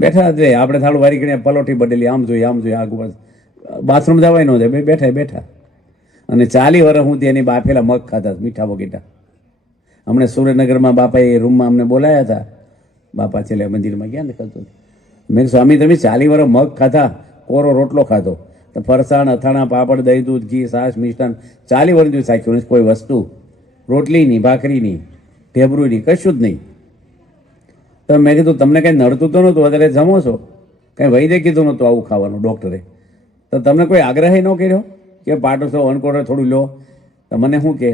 બેઠા જ રહે. આપણે થાળું વારી કરીને પલોઠી બદલી, આમ જોઈએ આમ જોઈએ, આગુ બાથરૂમ જવાય ન જાય, બેઠા બેઠા. અને 40 વર્ષ સુધી એની બાફેલા મગ ખાતા, મીઠા બગીટા. હમણે સુરેન્દ્રનગરમાં બાપાએ રૂમમાં અમને બોલાયા હતા. બાપા છેલ્લે મંદિરમાં ગયા ને કરતો, મેં સ્વામી તમે 40 વર્ષ મગ ખાધા, કોરો રોટલો ખાધો, તો ફરસાણ, અથાણા, પાપડ, દહીં, દૂધ, ઘી, છાશ, મિષ્ટાન 40 વર્ષ સુધી સાખ્યું નથી કોઈ વસ્તુ. રોટલી નહીં, ભાખરી નહીં, ઢેબરું નહીં, કશું જ નહીં. તો મેં કીધું તમને કંઈ નડતું તો નહોતું, અત્યારે જમો છો, કંઈ વૈદ્ય કીધું નહોતું આવું ખાવાનું ડૉક્ટરે, તો તમને કોઈ આગ્રહ ન કર્યો કે પાટો છો અનકોડો થોડું લો? તો મને શું કે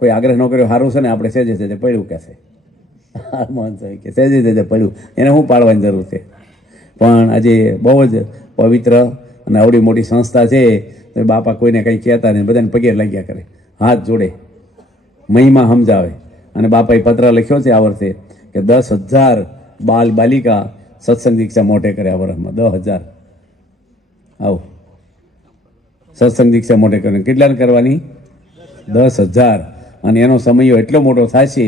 કોઈ આગ્રહ ન કર્યો, સારું છે ને આપણે સહેજે સહેજે પડ્યું કહેશે. મોહન સાહેબ કે સહેજે સહેજે પડ્યું, એને શું પાડવાની જરૂર છે? પણ આજે બહુ જ પવિત્ર અને આવડી મોટી સંસ્થા છે, તો બાપા કોઈને કંઈ કહેતા નહીં, બધાને પગે લાગ્યા કરે, હાથ જોડે, મહિમા સમજાવે. અને બાપાએ પત્ર લખ્યો છે આ વર્ષે કે 10,000 બાલ બાલિકા સત્સંગ દીક્ષા મોટે કરે આ વર્ષમાં. 10,000 આવો સત્સંગ દીક્ષા મોટે કરે. કેટલાને કરવાની? 10,000. અને એનો સમયો એટલો મોટો થશે,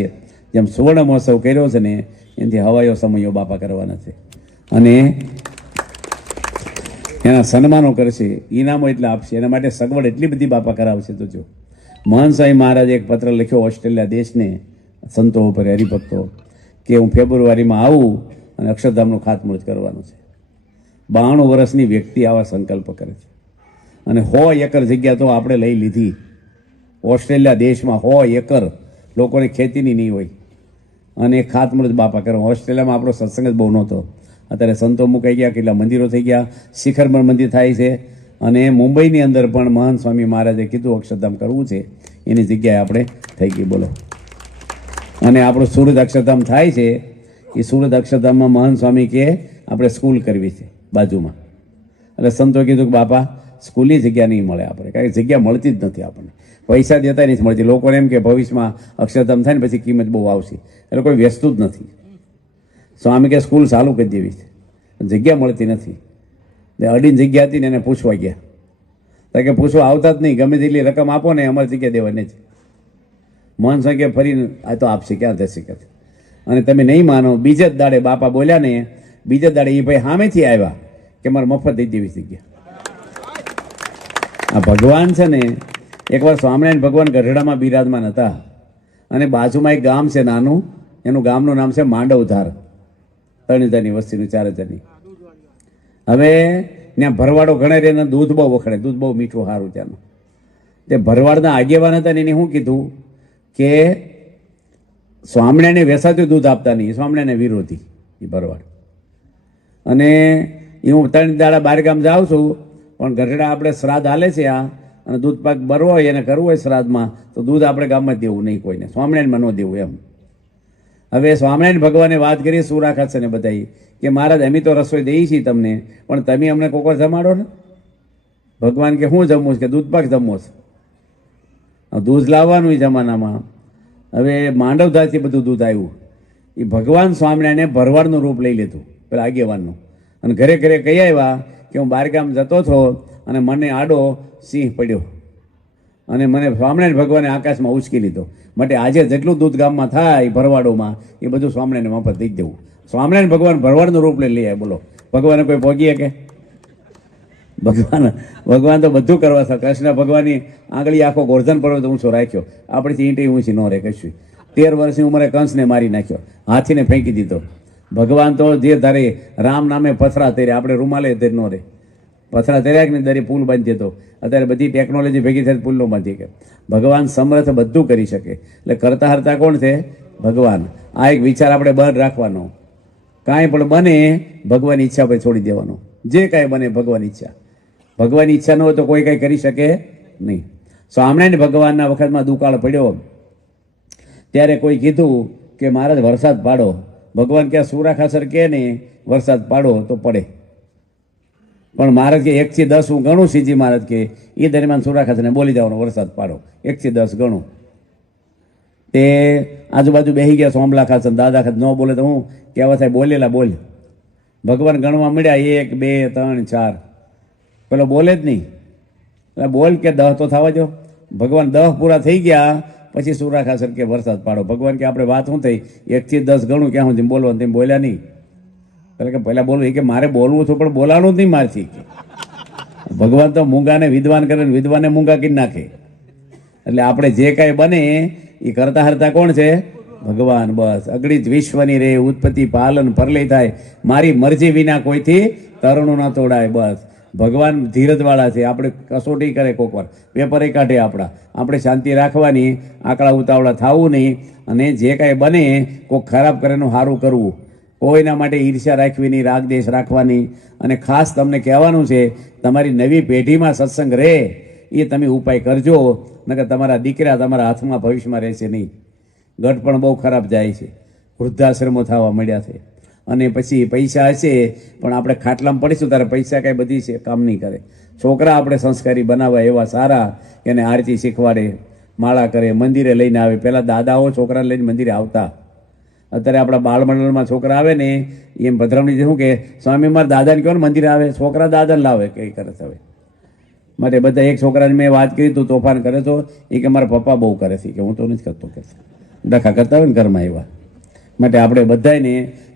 જેમ સુવર્ણ મહોત્સવ કર્યો છે ને એનાથી હવાયો સમયો બાપા કરવાના છે. અને એના સન્માનો કરશે, ઇનામો એટલા આપશે, એના માટે સગવડ એટલી બધી બાપા કરાવશે. તો જો મહંત સ્વામી મહારાજે એક પત્ર લખ્યો ઓસ્ટ્રેલિયા દેશને, સંતો ઉપર, હરિભક્તો, કે હું ફેબ્રુઆરીમાં આવું અને અક્ષરધામનું ખાતમુહૂર્ત કરવાનું છે. 92 વર્ષની વ્યક્તિ આવા સંકલ્પ કરે છે. અને 100 એકર જગ્યા તો આપણે લઈ લીધી ઓસ્ટ્રેલિયા દેશમાં. 100 એકર લોકોને ખેતીની નહીં હોય, અને ખાતમુહૂર્ત બાપા કરે. ઓસ્ટ્રેલિયામાં આપણો સત્સંગ જ બહુ નહોતો, અત્યારે સંતો મુકાઈ ગયા, કેટલા મંદિરો થઈ ગયા, શિખરમણ મંદિર થાય છે. અને મુંબઈની અંદર પણ મહંત સ્વામી મહારાજે કીધું અક્ષરધામ કરવું છે, એની જગ્યાએ આપણે થઈ ગઈ. બોલો. અને આપણું સુરત અક્ષરધામ થાય છે, એ સુરત અક્ષરધામમાં મહંત સ્વામી કે આપણે સ્કૂલ કરવી છે બાજુમાં. એટલે સંતોએ કીધું કે બાપા સ્કૂલની જગ્યા નહીં મળે આપણે, કારણ કે જગ્યા મળતી જ નથી આપણને, પૈસા દેતા નથી મળતી. લોકોને એમ કે ભવિષ્યમાં અક્ષરધામ થાય ને પછી કિંમત બહુ આવશે, એટલે કોઈ વેચતું જ નથી. સ્વામી કે સ્કૂલ ચાલુ કરી દેવી છે, જગ્યા મળતી નથી. અડીને જગ્યા હતી ને એને પૂછવા ગયા, તો કે પૂછવા આવતા જ નહીં, ગમે તેટલી રકમ આપો ને અમારી જગ્યા દેવાની જ. મહંત સ્વામી કે ફરીને આ તો આપશે, ક્યાં થશે કે. અને તમે નહીં માનો, બીજે જ દાડે બાપા બોલ્યા ને, બીજે દાડે એ ભાઈ સામેથી આવ્યા કે મારે મફત દઈ દેવી જગ્યા. આ ભગવાન છે ને, એકવાર સ્વામિનારાયણ ભગવાન ગઢડામાં બિરાજમાન હતા, અને બાજુમાં એક ગામ છે નાનું, એનું ગામનું નામ છે માંડવધાર, 3,000ની વસ્તીનું, 4,000ની. હવે ત્યાં ભરવાડો ઘણા રહે, દૂધ બહુ વખણે, દૂધ બહુ મીઠું સારું ત્યાંનું. તે ભરવાડના આગેવાન હતા ને એને શું કીધું કે સ્વામિનારાયણને વેસાતું દૂધ આપતા નહીં, સ્વામિનારાયણ વિરોધી એ ભરવાડ. અને એ હું 3 દાડા બહાર ગામ જાઉં છું, પણ ગઢડા આપણે શ્રાદ્ધ હાલે છે આ, અને દૂધ પાક ભરવો હોય એને કરવું હોય શ્રાદ્ધમાં, તો દૂધ આપણે ગામમાં દેવું નહીં કોઈને, સ્વામિનારાયણમાં ન દેવું એમ. હવે સ્વામિનારાયણ ભગવાને વાત કરી સુરાખાત છે ને બધાઈ કે મહારાજ અમે તો રસોઈ દઈએ છીએ તમને, પણ તમે અમને કોકર જમાડો ને. ભગવાન કે શું જમવું છે? કે દૂધ પાક જમવો છે. દૂધ લાવવાનું એ જમાનામાં. હવે માંડવધારથી બધું દૂધ આવ્યું. એ ભગવાન સ્વામિનારાયણે ભરવાડનું રૂપ લઈ લીધું, પેલા આગેવાનનું. અને ઘરે ઘરે કહી આવ્યા કે હું બહારગામ જતો હતો અને મને આડો સિંહ પડ્યો, અને મને સ્વામિનારાયણ ભગવાને આકાશમાં ઉચકી લીધો. માટે આજે જેટલું દૂધ ગામમાં થાય ભરવાડોમાં, એ બધું સ્વામિનારાયણ મફત દઈ દેવું. સ્વામિનારાયણ ભગવાન ભરવાડનું રૂપ લઈ લે. બોલો, ભગવાને કોઈ ભોગીએ કે? ભગવાન તો બધું કરવા છે. કૃષ્ણ ભગવાનની આંગળી આખો ગોર્ધન પર્વત ઊંચો રાખ્યો, આપણેથી ઈંટી ઊંચી ન રહે કશું. 13 વર્ષની ઉંમરે કંસને મારી નાખ્યો, હાથીને ફેંકી દીધો. ભગવાન તો જે ધારે રામ નામે પથરા તેરે, આપણે રૂમાલે તે ન રહે. પથરા તેર્યા કે દરે પુલ બાંધી દેતો. અત્યારે બધી ટેકનોલોજી ભેગી થાય પુલ ન બાંધી કે. ભગવાન સમર્થ બધું કરી શકે. એટલે કરતા હરતા કોણ છે? ભગવાન. આ એક વિચાર આપણે બંધ રાખવાનો. કાંઈ પણ બને ભગવાનની ઈચ્છા પર છોડી દેવાનો. જે કાંઈ બને ભગવાનની ઈચ્છા. ભગવાનની ઈચ્છા ન હોય તો કોઈ કાંઈ કરી શકે નહીં. સ્વામિનારાયણ ભગવાનના વખતમાં દુકાળ પડ્યો, ત્યારે કોઈ કીધું કે મહારાજ વરસાદ પાડો. ભગવાન કે સુરાખાસર કે ને વરસાદ પાડો તો પડે. પણ મહારાજ કે 1 થી 10 હું ગણું. શ્રીજી મહારાજ કે એ દરમિયાન સુરાખાસરને બોલી જવાનો વરસાદ પાડો, 1 થી 10 ગણું. તે આજુબાજુ બેસી ગયા સોમલા ખાસ, દાદા ખાસ ન બોલે તો હું કહેવા થાય બોલેલા બોલ. ભગવાન ગણવા મળ્યા 1 2 3 4, પેલો બોલે જ નહીં. એટલે બોલ કે 10 તો થવા દો. ભગવાન 10 પૂરા થઈ ગયા પછી સુરાખાસર કે વરસાદ પાડો. ભગવાન કે આપણે વાત શું થઈ? 1 થી 10 ગણું ક્યાં સુધી બોલવાનું? તેમ બોલ્યા નહીં. એટલે કે પહેલાં બોલવું કે મારે બોલવું છું પણ બોલાણું જ નહીં મારથી. ભગવાન તો મૂંગાને વિદ્વાન કરે, વિદ્વાને મૂંગા કરી નાખે. એટલે આપણે જે કાંઈ બને એ કરતા હરતા કોણ છે? ભગવાન. બસ અગણિત વિશ્વની રે ઉત્પત્તિ પાલન પરલય થાય, મારી મરજી વિના કોઈથી તરણું ના તોડાય. બસ ભગવાન ધીરજવાળા છે. આપણે કસોટી કરે કોક વાર, પેપરે કાઢે આપણા. આપણે શાંતિ રાખવાની, આંકડા ઉતાવળા થવું નહીં. અને જે કાંઈ બને કોઈક ખરાબ કરે એનું સારું કરવું, કોઈના માટે ઈર્ષ્યા રાખવી નહીં, રાગદેશ રાખવાની. અને ખાસ તમને કહેવાનું છે, તમારી નવી પેઢીમાં સત્સંગ રહે એ તમે ઉપાય કરજો, નકર તમારા દીકરા તમારા હાથમાં ભવિષ્યમાં રહેશે નહીં. ગઢ પણ બહુ ખરાબ જાય છે, વૃદ્ધાશ્રમો થવા મળ્યા છે. અને પછી પૈસા હશે પણ આપણે ખાટલામાં પડીશું ત્યારે પૈસા કાંઈ બધી છે કામ નહીં કરે. છોકરા આપણે સંસ્કારી બનાવવા એવા સારા, એને આરતી શીખવાડે, માળા કરે, મંદિરે લઈને આવે. પહેલાં દાદાઓ છોકરાને લઈને મંદિરે આવતા. અત્યારે આપણા બાળમંડળમાં છોકરા આવે ને એમ ભદ્રામણી શું કે સ્વામી મારા દાદાને કહો ને મંદિરે આવે, છોકરા દાદાને લાવે કઈ કરે હવે. માટે બધા એક છોકરાને મેં વાત કરી, તું તોફાન કરે તો એ કે મારા પપ્પા બહુ કરે છે, કે હું તો નથી કરતો, કે ડખા કરતા હોય ને ઘરમાં એવા. માટે આપણે બધાને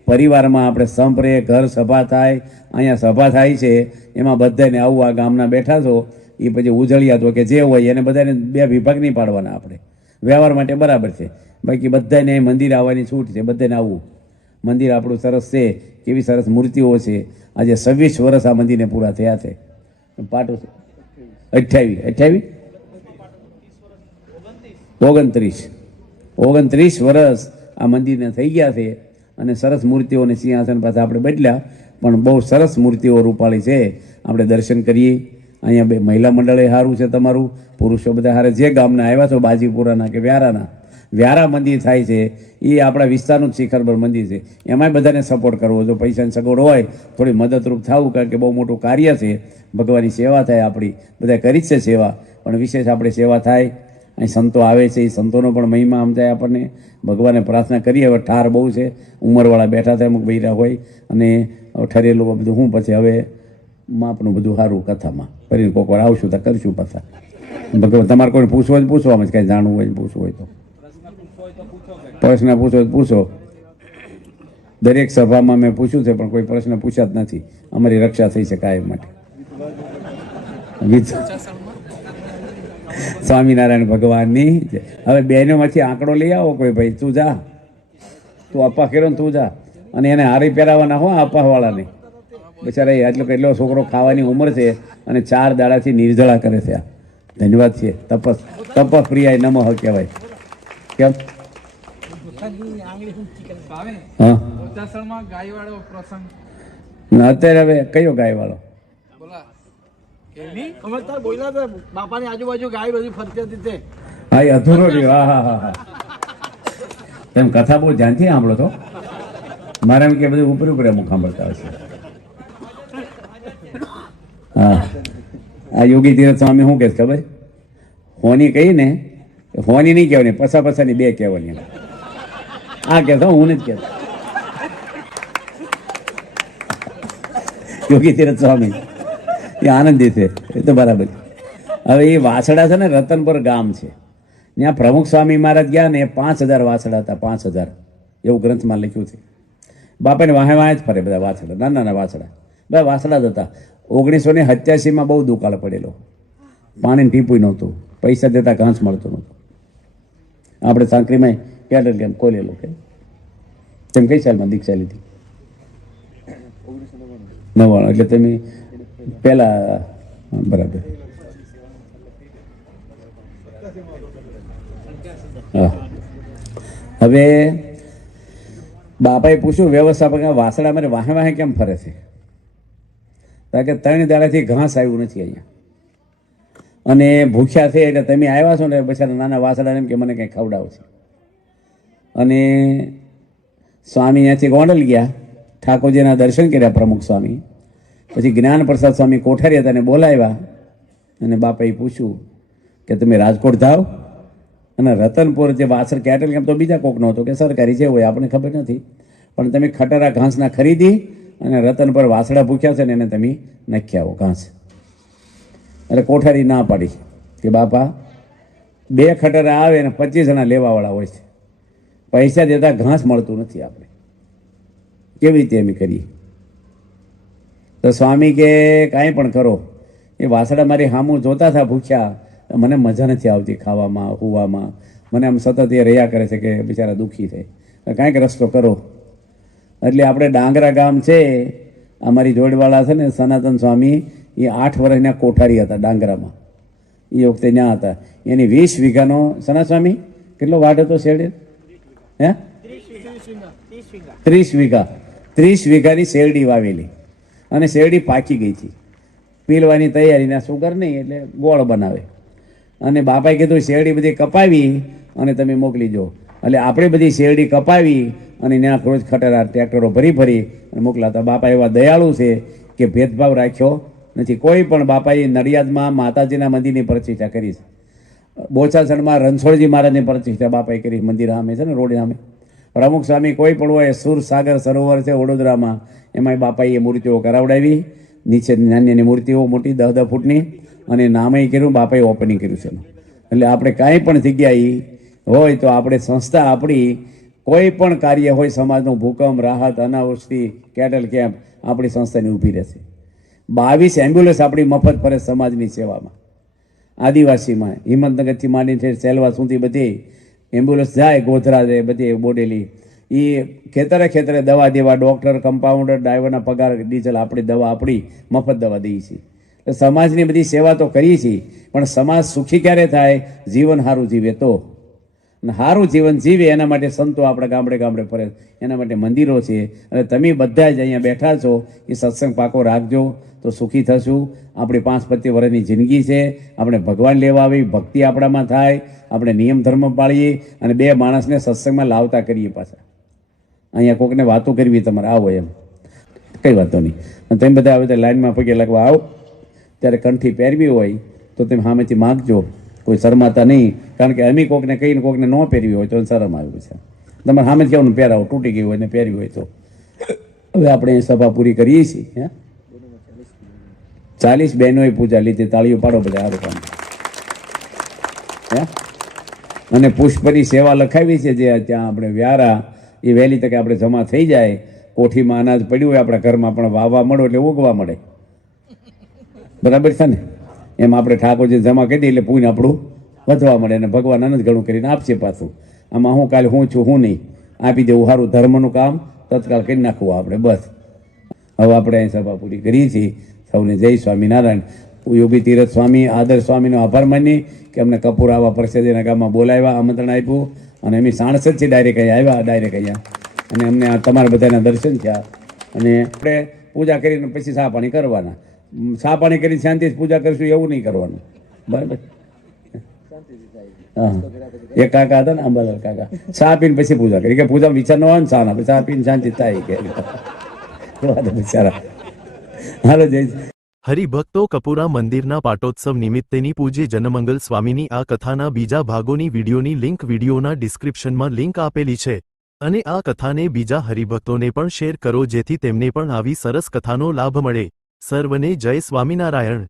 પરિવારમાં આપણે સંપ રહે, ઘર સભા થાય, અહીંયા સભા થાય છે એમાં બધાને આવું. આ ગામના બેઠા છો એ પછી ઉજળિયા તો કે જે હોય એને બધાને બે વિભાગ નહીં પાડવાના. આપણે વ્યવહાર માટે બરાબર છે, બાકી બધાને મંદિર આવવાની છૂટ છે, બધાને આવવું. મંદિર આપણું સરસ છે, કેવી સરસ મૂર્તિઓ છે. આજે 26 વર્ષ આ મંદિરને પૂરા થયા છે. પાટો છે 28 29 વર્ષ આ મંદિરને થઈ ગયા છે. અને સરસ મૂર્તિઓ અને સિંહાસન પાસે આપણે બદલ્યા, પણ બહુ સરસ મૂર્તિઓ રૂપાળી છે. આપણે દર્શન કરીએ. અહીંયા બે મહિલા મંડળે સારું છે તમારું, પુરુષો બધા સારા. જે ગામના આવ્યા છો બાજીપુરાના કે વ્યારા મંદિર થાય છે એ આપણા વિસ્તારનું જ શિખરબર મંદિર છે. એમાંય બધાને સપોર્ટ કરવો. જો પૈસાની સગવડ હોય થોડી મદદરૂપ થવું, કારણ કે બહુ મોટું કાર્ય છે. ભગવાનની સેવા થાય આપણી, બધા કરી જ છે સેવા, પણ વિશેષ આપણે સેવા થાય. અહીં સંતો આવે છે, એ સંતોનો પણ મહિમા સમજાય આપણને. ભગવાને પ્રાર્થના કરીએ. હવે ઠાર બહુ છે, ઉંમરવાળા બેઠા થાય, અમુક બૈરા હોય, અને ઠરેલું બધું હું પછી હવે માપનું બધું સારું કથામાં ફરીને કોઈક વાર આવશું તો કરશું પાછા. ભગવાન તમારે કોઈ પૂછવું હોય પૂછવામાં જ, કાંઈ જાણવું હોય પૂછવું હોય તો પ્રશ્ન પૂછો પૂછો. દરેક સભામાં મેં પૂછ્યું છે પણ કોઈ પ્રશ્ન પૂછ્યા જ નથી. અમારી રક્ષા થઈ છે કાયમ માટે. સ્વામિનારાયણ ભગવાનની. હવે બહેનોમાંથી આંકડો લઈ આવો કોઈ ભાઈ, તું જા, તું અપ્પા કર્યો ને તું જા. અને એને હારી પહેરાવાના હો અપ્પાવાળાને. બિચારા એટલો છોકરો ખાવાની ઉંમર છે અને 4 દાડાથી નિર્જળા કરે છે. ધન્યવાદ છે. તપસ પ્રિયાય નમઃ કહેવાય. કેમ અત્યારે હવે કયો ગાય વાળો? બાપાની આજુબાજુ ગાય બધી ફરતી હતી. હા, એ અધૂરો રહ્યો. હા. તેમ કથા બહુ ધ્યાનથી સાંભળો તો. મારે એમ કે બધું ઉપર અમુક સાંભળતા હશે. હા, આ યોગી તીરથ સ્વામી શું કે ખબર? હોની કહી ને, હોની નહીં કહેવાની, પસાની 2 કહેવાની. આ કહેતો હું નથી કહેતો. યોગી તીરથ સ્વામી એ આનંદી છે, એ તો બરાબર. હવે એ વાછડા છે ને, રતનપુર ગામ છે, ત્યાં પ્રમુખ સ્વામી મહારાજ ગયા ને 5000 વાછડા હતા. 5000 એવું ગ્રંથમાં લખ્યું છે. બાપાને વાહે જ ફરે બધા વાછડા, નાના વાછડા, બધા વાછડા જ હતા. 1987માં બહુ દુકાળ પડેલો, પાણીનું ટીપું નહોતું, પૈસા દેતા ઘાસ મળતું નહોતું. આપણે સાંકરીમાં કેટલ કેમ ખોલેલો. કે તેમ કઈ સાલમાં દીક્ષા લીધી? 99. એટલે તમે પહેલા બરાબર. હા, હવે બાપાએ પૂછ્યું વ્યવસ્થાપક, વાસડા મારે વાહે કેમ ફરે છે? કારણ કે 3 દાડાથી ઘાસ આવ્યું નથી અહીંયા, અને ભૂખ્યા છે. એટલે તમે આવ્યા છો ને બચારા નાના વાસડાને એમ કે મને કંઈ ખવડાવશે. અને સ્વામી ત્યાંથી ગોંડલ ગયા, ઠાકોરજીના દર્શન કર્યા પ્રમુખ સ્વામી. પછી જ્ઞાન પ્રસાદ સ્વામી કોઠારી હતા, એને બોલાવ્યા. અને બાપાએ પૂછ્યું કે તમે રાજકોટ જાઓ અને રતનપુર જે વાસળ કેટલ કેમ તો બીજા કોકનો હતો, કે સરકારી જે હોય આપણને ખબર નથી, પણ તમે ખટારા ઘાસના ખરીદી અને રતનપુર વાસડા ભૂખ્યા છે ને એને તમે નાખી આવો ઘાસ. એટલે કોઠારી ના પાડી કે બાપા 2 ખટારા આવે અને 25 જણા લેવાવાળા હોય છે, પૈસા દેતા ઘાસ મળતું નથી. આપણે કેવી રીતે એમ કરીએ? તો સ્વામી કે કાંઈ પણ કરો, એ વાસડા મારી સામું જોતા હતા ભૂખ્યા, મને મજા નથી આવતી ખાવામાં, હોવામાં. મને આમ સતત એ રહ્યા કરે છે કે બિચારા દુઃખી થાય, કાંઈક રસ્તો કરો. એટલે આપણે ડાંગરા ગામ છે, અમારી જોડવાળા છે ને સનાતન સ્વામી, એ 8 વર્ષના કોઠારી હતા ડાંગરામાં. એ વખતે ત્યાં હતા. એની 20 વીઘાનો સના સ્વામી કેટલો વાડ હતો શેડે? હે 30 વીઘા. 30 વીઘાની શેરડી વાવેલી અને શેરડી પાકી ગઈ હતી, પીલવાની તૈયારીના સુગર નહીં એટલે ગોળ બનાવે. અને બાપાએ કીધું શેરડી બધી કપાવી અને તમે મોકલી જો. એટલે આપણે બધી શેરડી કપાવી અને ત્યાં રોજ ખટેરા ટ્રેક્ટરો ભરી ભરી અને મોકલાતા. બાપા એવા દયાળુ છે કે ભેદભાવ રાખ્યો નથી. કોઈ પણ બાપાએ નડિયાદમાં માતાજીના મંદિરની પ્રતિષ્ઠા કરી છે, બોચાસણમાં રણછોડજી મહારાજની પ્રતિષ્ઠા બાપાએ કરી, મંદિર સામે છે ને રોડ સામે. પ્રમુખ સ્વામી કોઈ પણ હોય, સુરસાગર સરોવર છે વડોદરામાં, એમાંય બાપાએ મૂર્તિઓ કરાવડાવી, નીચે નાની મૂર્તિઓ મોટી 10-10 ફૂટની, અને નામે કર્યું, બાપાએ ઓપનિંગ કર્યું છે. એટલે આપણે કાંઈ પણ જગ્યાએ હોય તો આપણે સંસ્થા આપણી કોઈ પણ કાર્ય હોય, સમાજનું ભૂકંપ, રાહત, અનાવૃષ્ટિ, કેટલ કેમ્પ, આપણી સંસ્થાની ઊભી રહેશે. 22 એમ્બ્યુલન્સ આપણી મફત ફરે સમાજની સેવામાં. આદિવાસીમાં હિંમતનગરથી માંડીને સેલવા સુધી બધી એમ્બ્યુલન્સ જાય, ગોધરા જાય, બધી બોડેલી. એ ખેતરે ખેતરે દવા દેવા, ડૉક્ટર, કમ્પાઉન્ડર, ડ્રાઈવરના પગાર, ડીઝલ, આપણી દવા, આપણી મફત દવા દઈએ છીએ. એટલે સમાજની બધી સેવા તો કરીએ છીએ, પણ સમાજ સુખી ક્યારે થાય? જીવન સારું જીવે તો. અને સારું જીવન જીવે એના માટે સંતો આપણા ગામડે ગામડે ફરે, એના માટે મંદિરો છે. અને તમે બધા જ અહીંયા બેઠા છો, એ સત્સંગ પાકો રાખજો તો સુખી થશું. આપણી 5-25 વર્ષની જિંદગી છે, આપણે ભગવાન લેવા આવી, ભક્તિ આપણામાં થાય, આપણે નિયમ ધર્મ પાળીએ અને 2 માણસને સત્સંગમાં લાવતા કરીએ. પાછા અહીંયા કોકને વાતો કરવી તમારે આવો એમ કંઈ વાતો નહીં. અને તમે બધા હવે લાઈનમાં પગે લગવા આવો ત્યારે કંઠી પહેરવી હોય તો તમે સામેથી માગજો, કોઈ શરમાતા નહીં. કારણ કે અમે કોકને કહીને કોકને ન પહેરવી હોય તો શરમ આવ્યું છે. તમારે સામે જ કહેવાનું પહેરાવો, તૂટી ગયું હોય ને પહેરવી હોય તો. હવે આપણે સભા પૂરી કરીએ છીએ. 40 બહેનોએ પૂજા લીધી, તાળીઓ પાડો બધા સારું કામ. અને પુષ્પની સેવા લખાવી છે જે ત્યાં આપણે વ્યારા, એ વહેલી તકે આપણે જમા થઈ જાય. કોઠીમાં અનાજ પડ્યું હોય આપણા ઘરમાં પણ વાવવા મળો એટલે ઉગવા મળે, બરાબર છે ને? એમ આપણે ઠાકોરજી જમા કરી દઈએ એટલે પૂને આપણું વધવા મળે, અને ભગવાન અનંત ઘણું કરીને આપશે પાછું. આમાં હું કાલે હું છું હું નહીં, આપી દેવું સારું. ધર્મનું કામ તત્કાલ કરી નાખવું આપણે, બસ. હવે આપણે અહીં સભા પૂરી કરીએ છીએ. સૌને જય સ્વામિનારાયણ. યોગી તીરથ સ્વામી, આદર્શ સ્વામીનો આભાર માની કે અમને કપૂર આવા પરસેદીના ગામમાં બોલાવ્યા, આમંત્રણ આપ્યું, અને અમે સાણસદથી ડાયરેક્ટ અહીંયા આવ્યા, ડાયરેક્ટ અહીંયા. અને અમને તમારા બધાના દર્શન થયા. અને આપણે પૂજા કરીને પછી ચા પાણી કરવાના. ચા પાણી કરીને શાંતિથી પૂજા કરીશું એવું નહીં કરવાનું, બરાબર? હા, એક કાકા હતા ને, અંબાલાલ કાકા, ચા પીને પછી પૂજા કરી. કે પૂજા વિચાર ન હોય ને, ચા ચા પીને શાંતિ થાય કે બિચારા. હાલો જય. હરિભક્તો, કપુરા મંદિરના પાટોત્સવ નિમિત્તેની પૂજ્ય જનમંગલ સ્વામીની આ કથાના બીજા ભાગોની વિડીયોની લિંક વિડીયોના ડિસ્ક્રિપ્શનમાં લિંક આપેલી છે. અને આ કથાને બીજા હરિભક્તોને પણ શેર કરો જેથી તેમને પણ આવી સરસ કથાનો લાભ મળે. સર્વને જય સ્વામિનારાયણ.